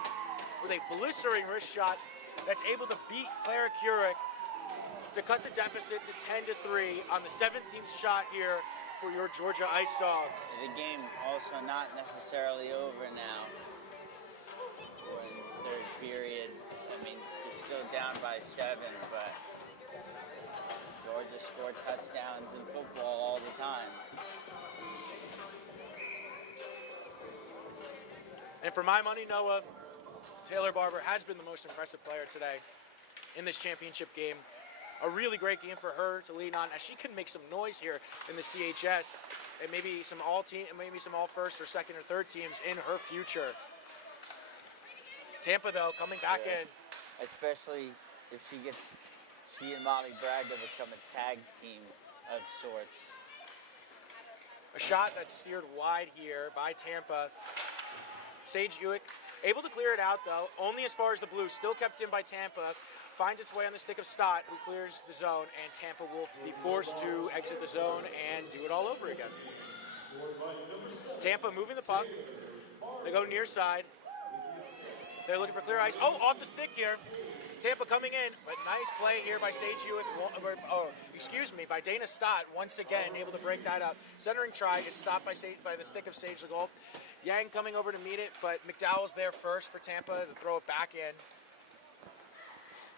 with a blistering wrist shot that's able to beat Clara Keurig to cut the deficit to 10-3 on the 17th shot here for your Georgia Ice Dogs. The game also not necessarily over now. We're in the third period. I mean, you're still down by 7, but Georgia scored touchdowns in football all the time. And for my money, Noah, Taylor Barber has been the most impressive player today in this championship game. A really great game for her to lean on, as she can make some noise here in the CHS, and maybe some all first or second or third teams in her future. Tampa, though, coming back in. Especially if she and Molly Braga become a tag team of sorts. A shot that's steered wide here by Tampa. Sage Hewitt able to clear it out, though, only as far as the blue, still kept in by Tampa. Finds its way on the stick of Stott, who clears the zone, and Tampa will be forced to exit the zone and do it all over again. Tampa moving the puck. They go near side. They're looking for clear ice. Oh, off the stick here. Tampa coming in, but nice play here by Sage Hewitt, by Dana Stott, once again able to break that up. Centering try is stopped by the stick of Sage Legault. Yang coming over to meet it, but McDowell's there first for Tampa to throw it back in.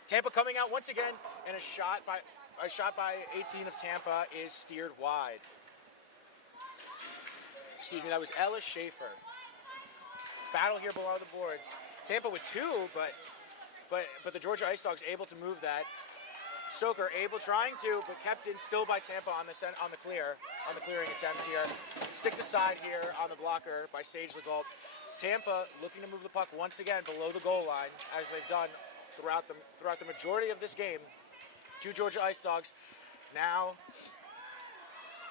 Tampa coming out once again, and a shot by 18 of Tampa is steered wide. excuse me, that was Ella Schaefer. Battle here below the boards. Tampa with 2, but the Georgia Ice Dogs able to move that. Stoker able, trying to, but kept in still by Tampa on the clearing attempt here. Stick to side here on the blocker by Sage Legault. Tampa looking to move the puck once again below the goal line, as they've done throughout the majority of this game. 2 Georgia Ice Dogs. Now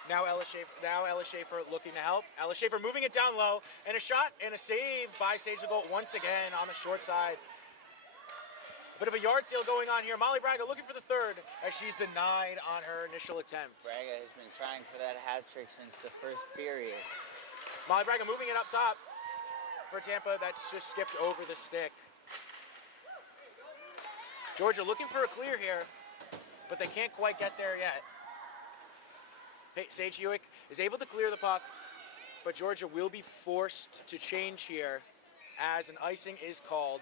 Ella Schaefer looking to help. Ella Schaefer moving it down low, and a shot and a save by Sage Legault once again on the short side. Bit of a yard sale going on here. Molly Braga looking for the third as she's denied on her initial attempt. Braga has been trying for that hat trick since the first period. Molly Braga moving it up top for Tampa. That's just skipped over the stick. Georgia looking for a clear here, but they can't quite get there yet. Sage Hewick is able to clear the puck, but Georgia will be forced to change here as an icing is called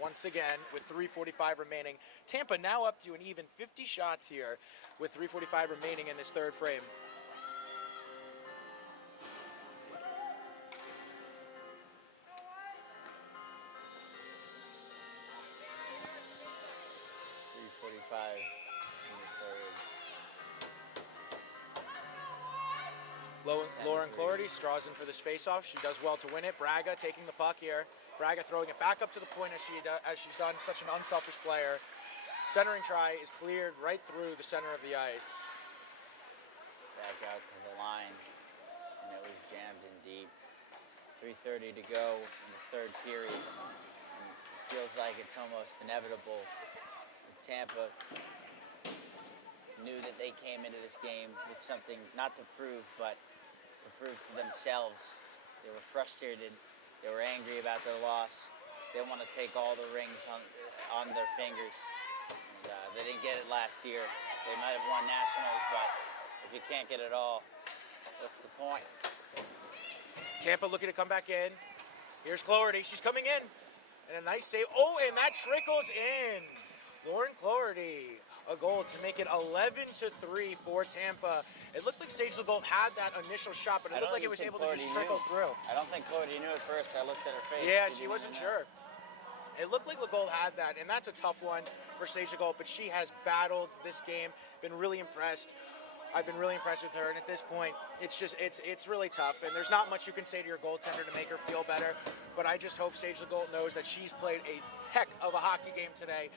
once again with 3:45 remaining. Tampa now up to an even 50 shots here with 3:45 remaining in this third frame. Lauren Clordy straws in for this faceoff. She does well to win it. Braga taking the puck here. Braga throwing it back up to the point as she's done. Such an unselfish player. Centering try is cleared right through the center of the ice. Back out to the line, and it was jammed in deep. 3:30 to go in the third period. And it feels like it's almost inevitable. And Tampa knew that they came into this game with something not to prove, but to prove to themselves. They were frustrated. They were angry about their loss. They want to take all the rings on their fingers. And, they didn't get it last year. They might have won nationals, but if you can't get it all, what's the point? Tampa looking to come back in. Here's Cloherty. She's coming in. And a nice save. Oh, and that trickles in. Lauren Cloherty. A goal to make it 11-3 for Tampa. It looked like Sage Legault had that initial shot, but it looked like it was able to just trickle through. I don't think Cloherty knew at first. I looked at her face. Yeah, she wasn't sure. It looked like Legault had that, and that's a tough one for Sage Legault, but she has battled this game, been really impressed. I've been really impressed with her, and at this point, it's really tough, and there's not much you can say to your goaltender to make her feel better, but I just hope Sage Legault knows that she's played a heck of a hockey game today,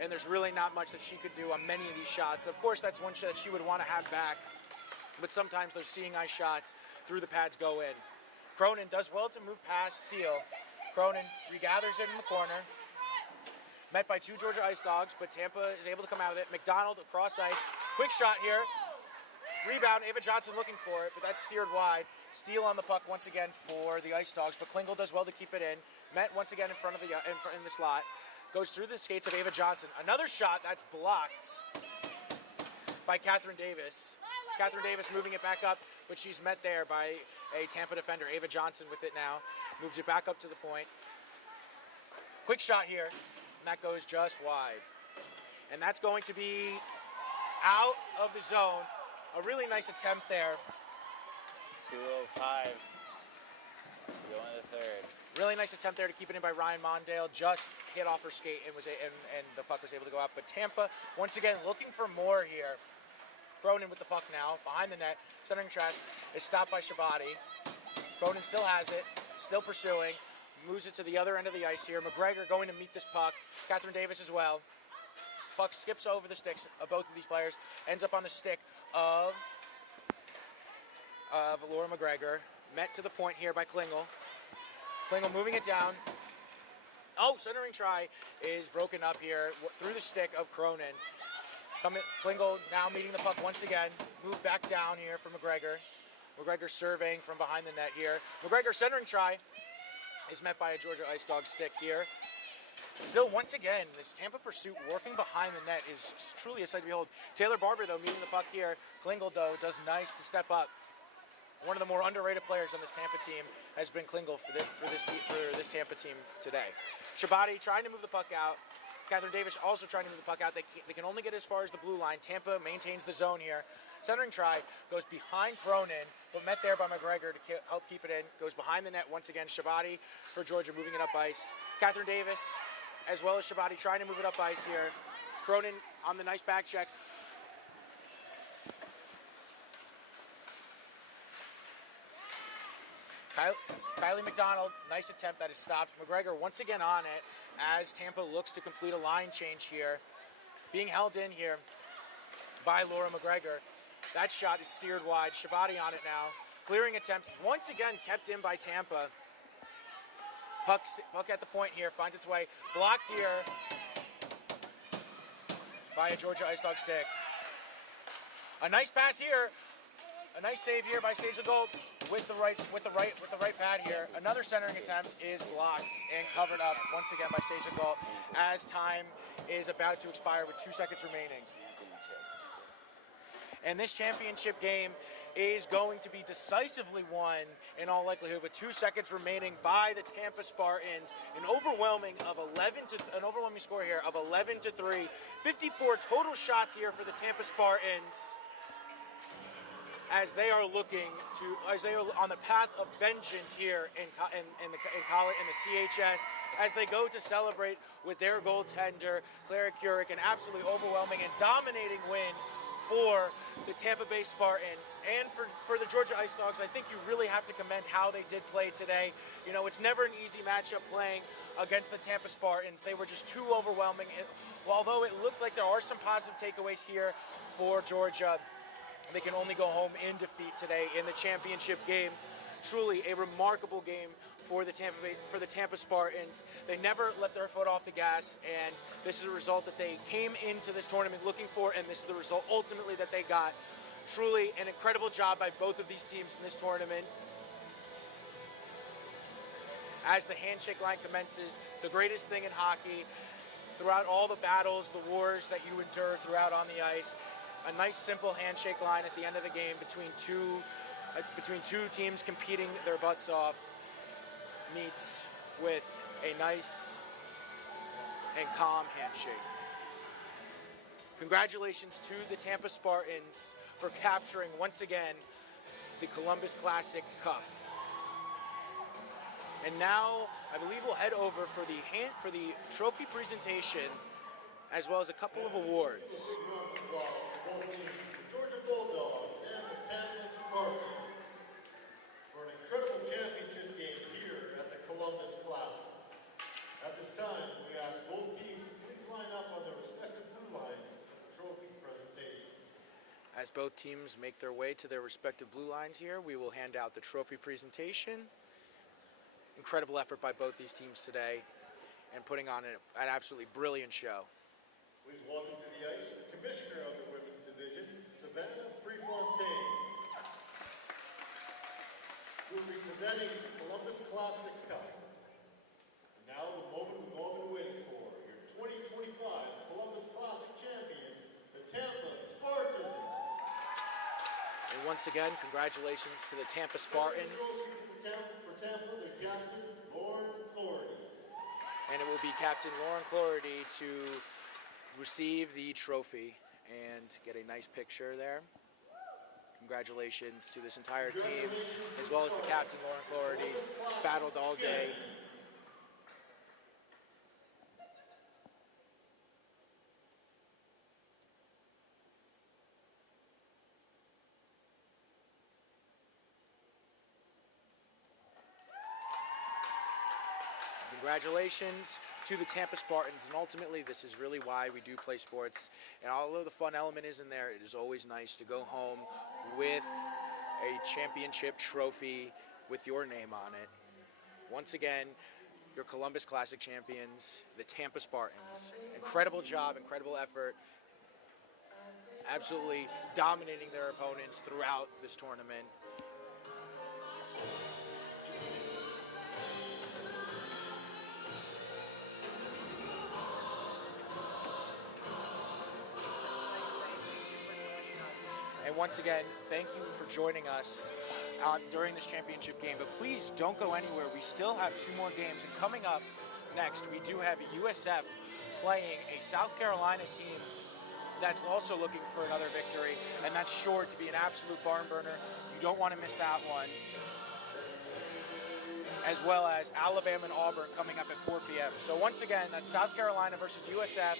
and there's really not much that she could do on many of these shots. Of course, that's one shot that she would want to have back, but sometimes those seeing eye shots through the pads go in. Cronin does well to move past Seal. Cronin regathers it in the corner. Met by 2 Georgia Ice Dogs, but Tampa is able to come out with it. McDonald across ice. Quick shot here. Rebound, Ava Johnson looking for it, but that's steered wide. Steal on the puck once again for the Ice Dogs, but Klingel does well to keep it in. Met once again in the slot. Goes through the skates of Ava Johnson. Another shot that's blocked by Catherine Davis. Catherine Davis moving it back up, but she's met there by a Tampa defender. Ava Johnson with it now. Moves it back up to the point. Quick shot here, and that goes just wide. And that's going to be out of the zone. A really nice attempt there. 2:05 to go in the third. Really nice attempt there to keep it in by Ryan Mondale. Just hit off her skate and the puck was able to go out. But Tampa, once again, looking for more here. Cronin with the puck now, behind the net. Centering trash is stopped by Shabbat. Cronin still has it, still pursuing. Moves it to the other end of the ice here. McGregor going to meet this puck. Catherine Davis as well. Puck skips over the sticks of both of these players. Ends up on the stick of Laura McGregor. Met to the point here by Klingel. Klingel moving it down. Oh, centering try is broken up here through the stick of Cronin. Klingel now meeting the puck once again. Move back down here for McGregor. McGregor surveying from behind the net here. McGregor centering try is met by a Georgia Ice Dog stick here. Still, once again, this Tampa pursuit working behind the net is truly a sight to behold. Taylor Barber, though, meeting the puck here. Klingel, though, does nice to step up. One of the more underrated players on this Tampa team has been Klingel for this Tampa team today. Shabbat trying to move the puck out. Catherine Davis also trying to move the puck out. They can only get as far as the blue line. Tampa maintains the zone here. centering try, goes behind Cronin, but met there by McGregor to help keep it in. Goes behind the net once again. Shabati for Georgia moving it up ice. Catherine Davis, as well as Shabati, trying to move it up ice here. Cronin on the nice back check. Kylie McDonald, nice attempt that is stopped. McGregor once again on it as Tampa looks to complete a line change here. Being held in here by Laura McGregor. That shot is steered wide. Shabati on it now. Clearing attempt is once again kept in by Tampa. Puck at the point here, finds its way. Blocked here by a Georgia Ice Dog stick. A nice pass here. A nice save here by Sage Gold with the right pad here. Another centering attempt is blocked and covered up once again by Sage Gold as time is about to expire with 2 seconds remaining. And this championship game is going to be decisively won in all likelihood with 2 seconds remaining by the Tampa Spartans. An overwhelming score here of 11-3. 54 total shots here for the Tampa Spartans, as they are on the path of vengeance here in the CHS, as they go to celebrate with their goaltender, Clara Curick, an absolutely overwhelming and dominating win for the Tampa Bay Spartans. And for the Georgia Ice Dogs, I think you really have to commend how they did play today. You know, it's never an easy matchup playing against the Tampa Spartans. They were just too overwhelming. Although it looked like there are some positive takeaways here for Georgia, they can only go home in defeat today in the championship game. Truly a remarkable game for the Tampa Spartans. They never let their foot off the gas, and this is a result that they came into this tournament looking for, and this is the result ultimately that they got. Truly an incredible job by both of these teams in this tournament. As the handshake line commences, the greatest thing in hockey, throughout all the battles, the wars that you endure throughout on the ice, a nice simple handshake line at the end of the game between two teams competing their butts off meets with a nice and calm handshake. Congratulations to the Tampa Spartans for capturing once again the Columbus Classic Cup. And now I believe we'll head over for the trophy presentation as well as a couple of awards. The Georgia Bulldogs and the Tampa Spartans for an incredible championship game here at the Columbus Classic. At this time, we ask both teams to please line up on their respective blue lines for the trophy presentation. As both teams make their way to their respective blue lines here, we will hand out the trophy presentation. Incredible effort by both these teams today and putting on an absolutely brilliant show. Please welcome to the ice the Commissioner of the Women's Division, Savannah Prefontaine, who will be presenting the Columbus Classic Cup. And now the moment we've all been waiting for, your 2025 Columbus Classic champions, the Tampa Spartans. And once again, congratulations to the Tampa Spartans. For Tampa, their captain, Lauren Clordy. And it will be Captain Lauren Clordy to receive the trophy and get a nice picture there. Congratulations to this entire team, as well as the captain, Lauren Clordy, battled all day. Congratulations to the Tampa Spartans, and ultimately this is really why we do play sports. And although the fun element is in there, it is always nice to go home with a championship trophy with your name on it. Once again, your Columbus Classic champions, the Tampa Spartans. Incredible job, incredible effort, absolutely dominating their opponents throughout this tournament. And once again, thank you for joining us during this championship game. But please don't go anywhere. We still have 2 more games. And coming up next, we do have a USF playing a South Carolina team that's also looking for another victory, and that's sure to be an absolute barn burner. You don't want to miss that one. As well as Alabama and Auburn coming up at 4 p.m. So once again, that's South Carolina versus USF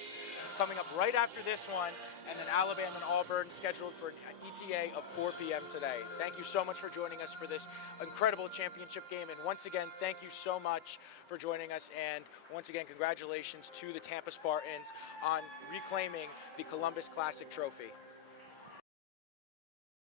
coming up right after this one, and then Alabama and Auburn scheduled for an ETA of 4 p.m. today. Thank you so much for joining us for this incredible championship game, and once again, thank you so much for joining us, and once again, congratulations to the Tampa Spartans on reclaiming the Columbus Classic Trophy.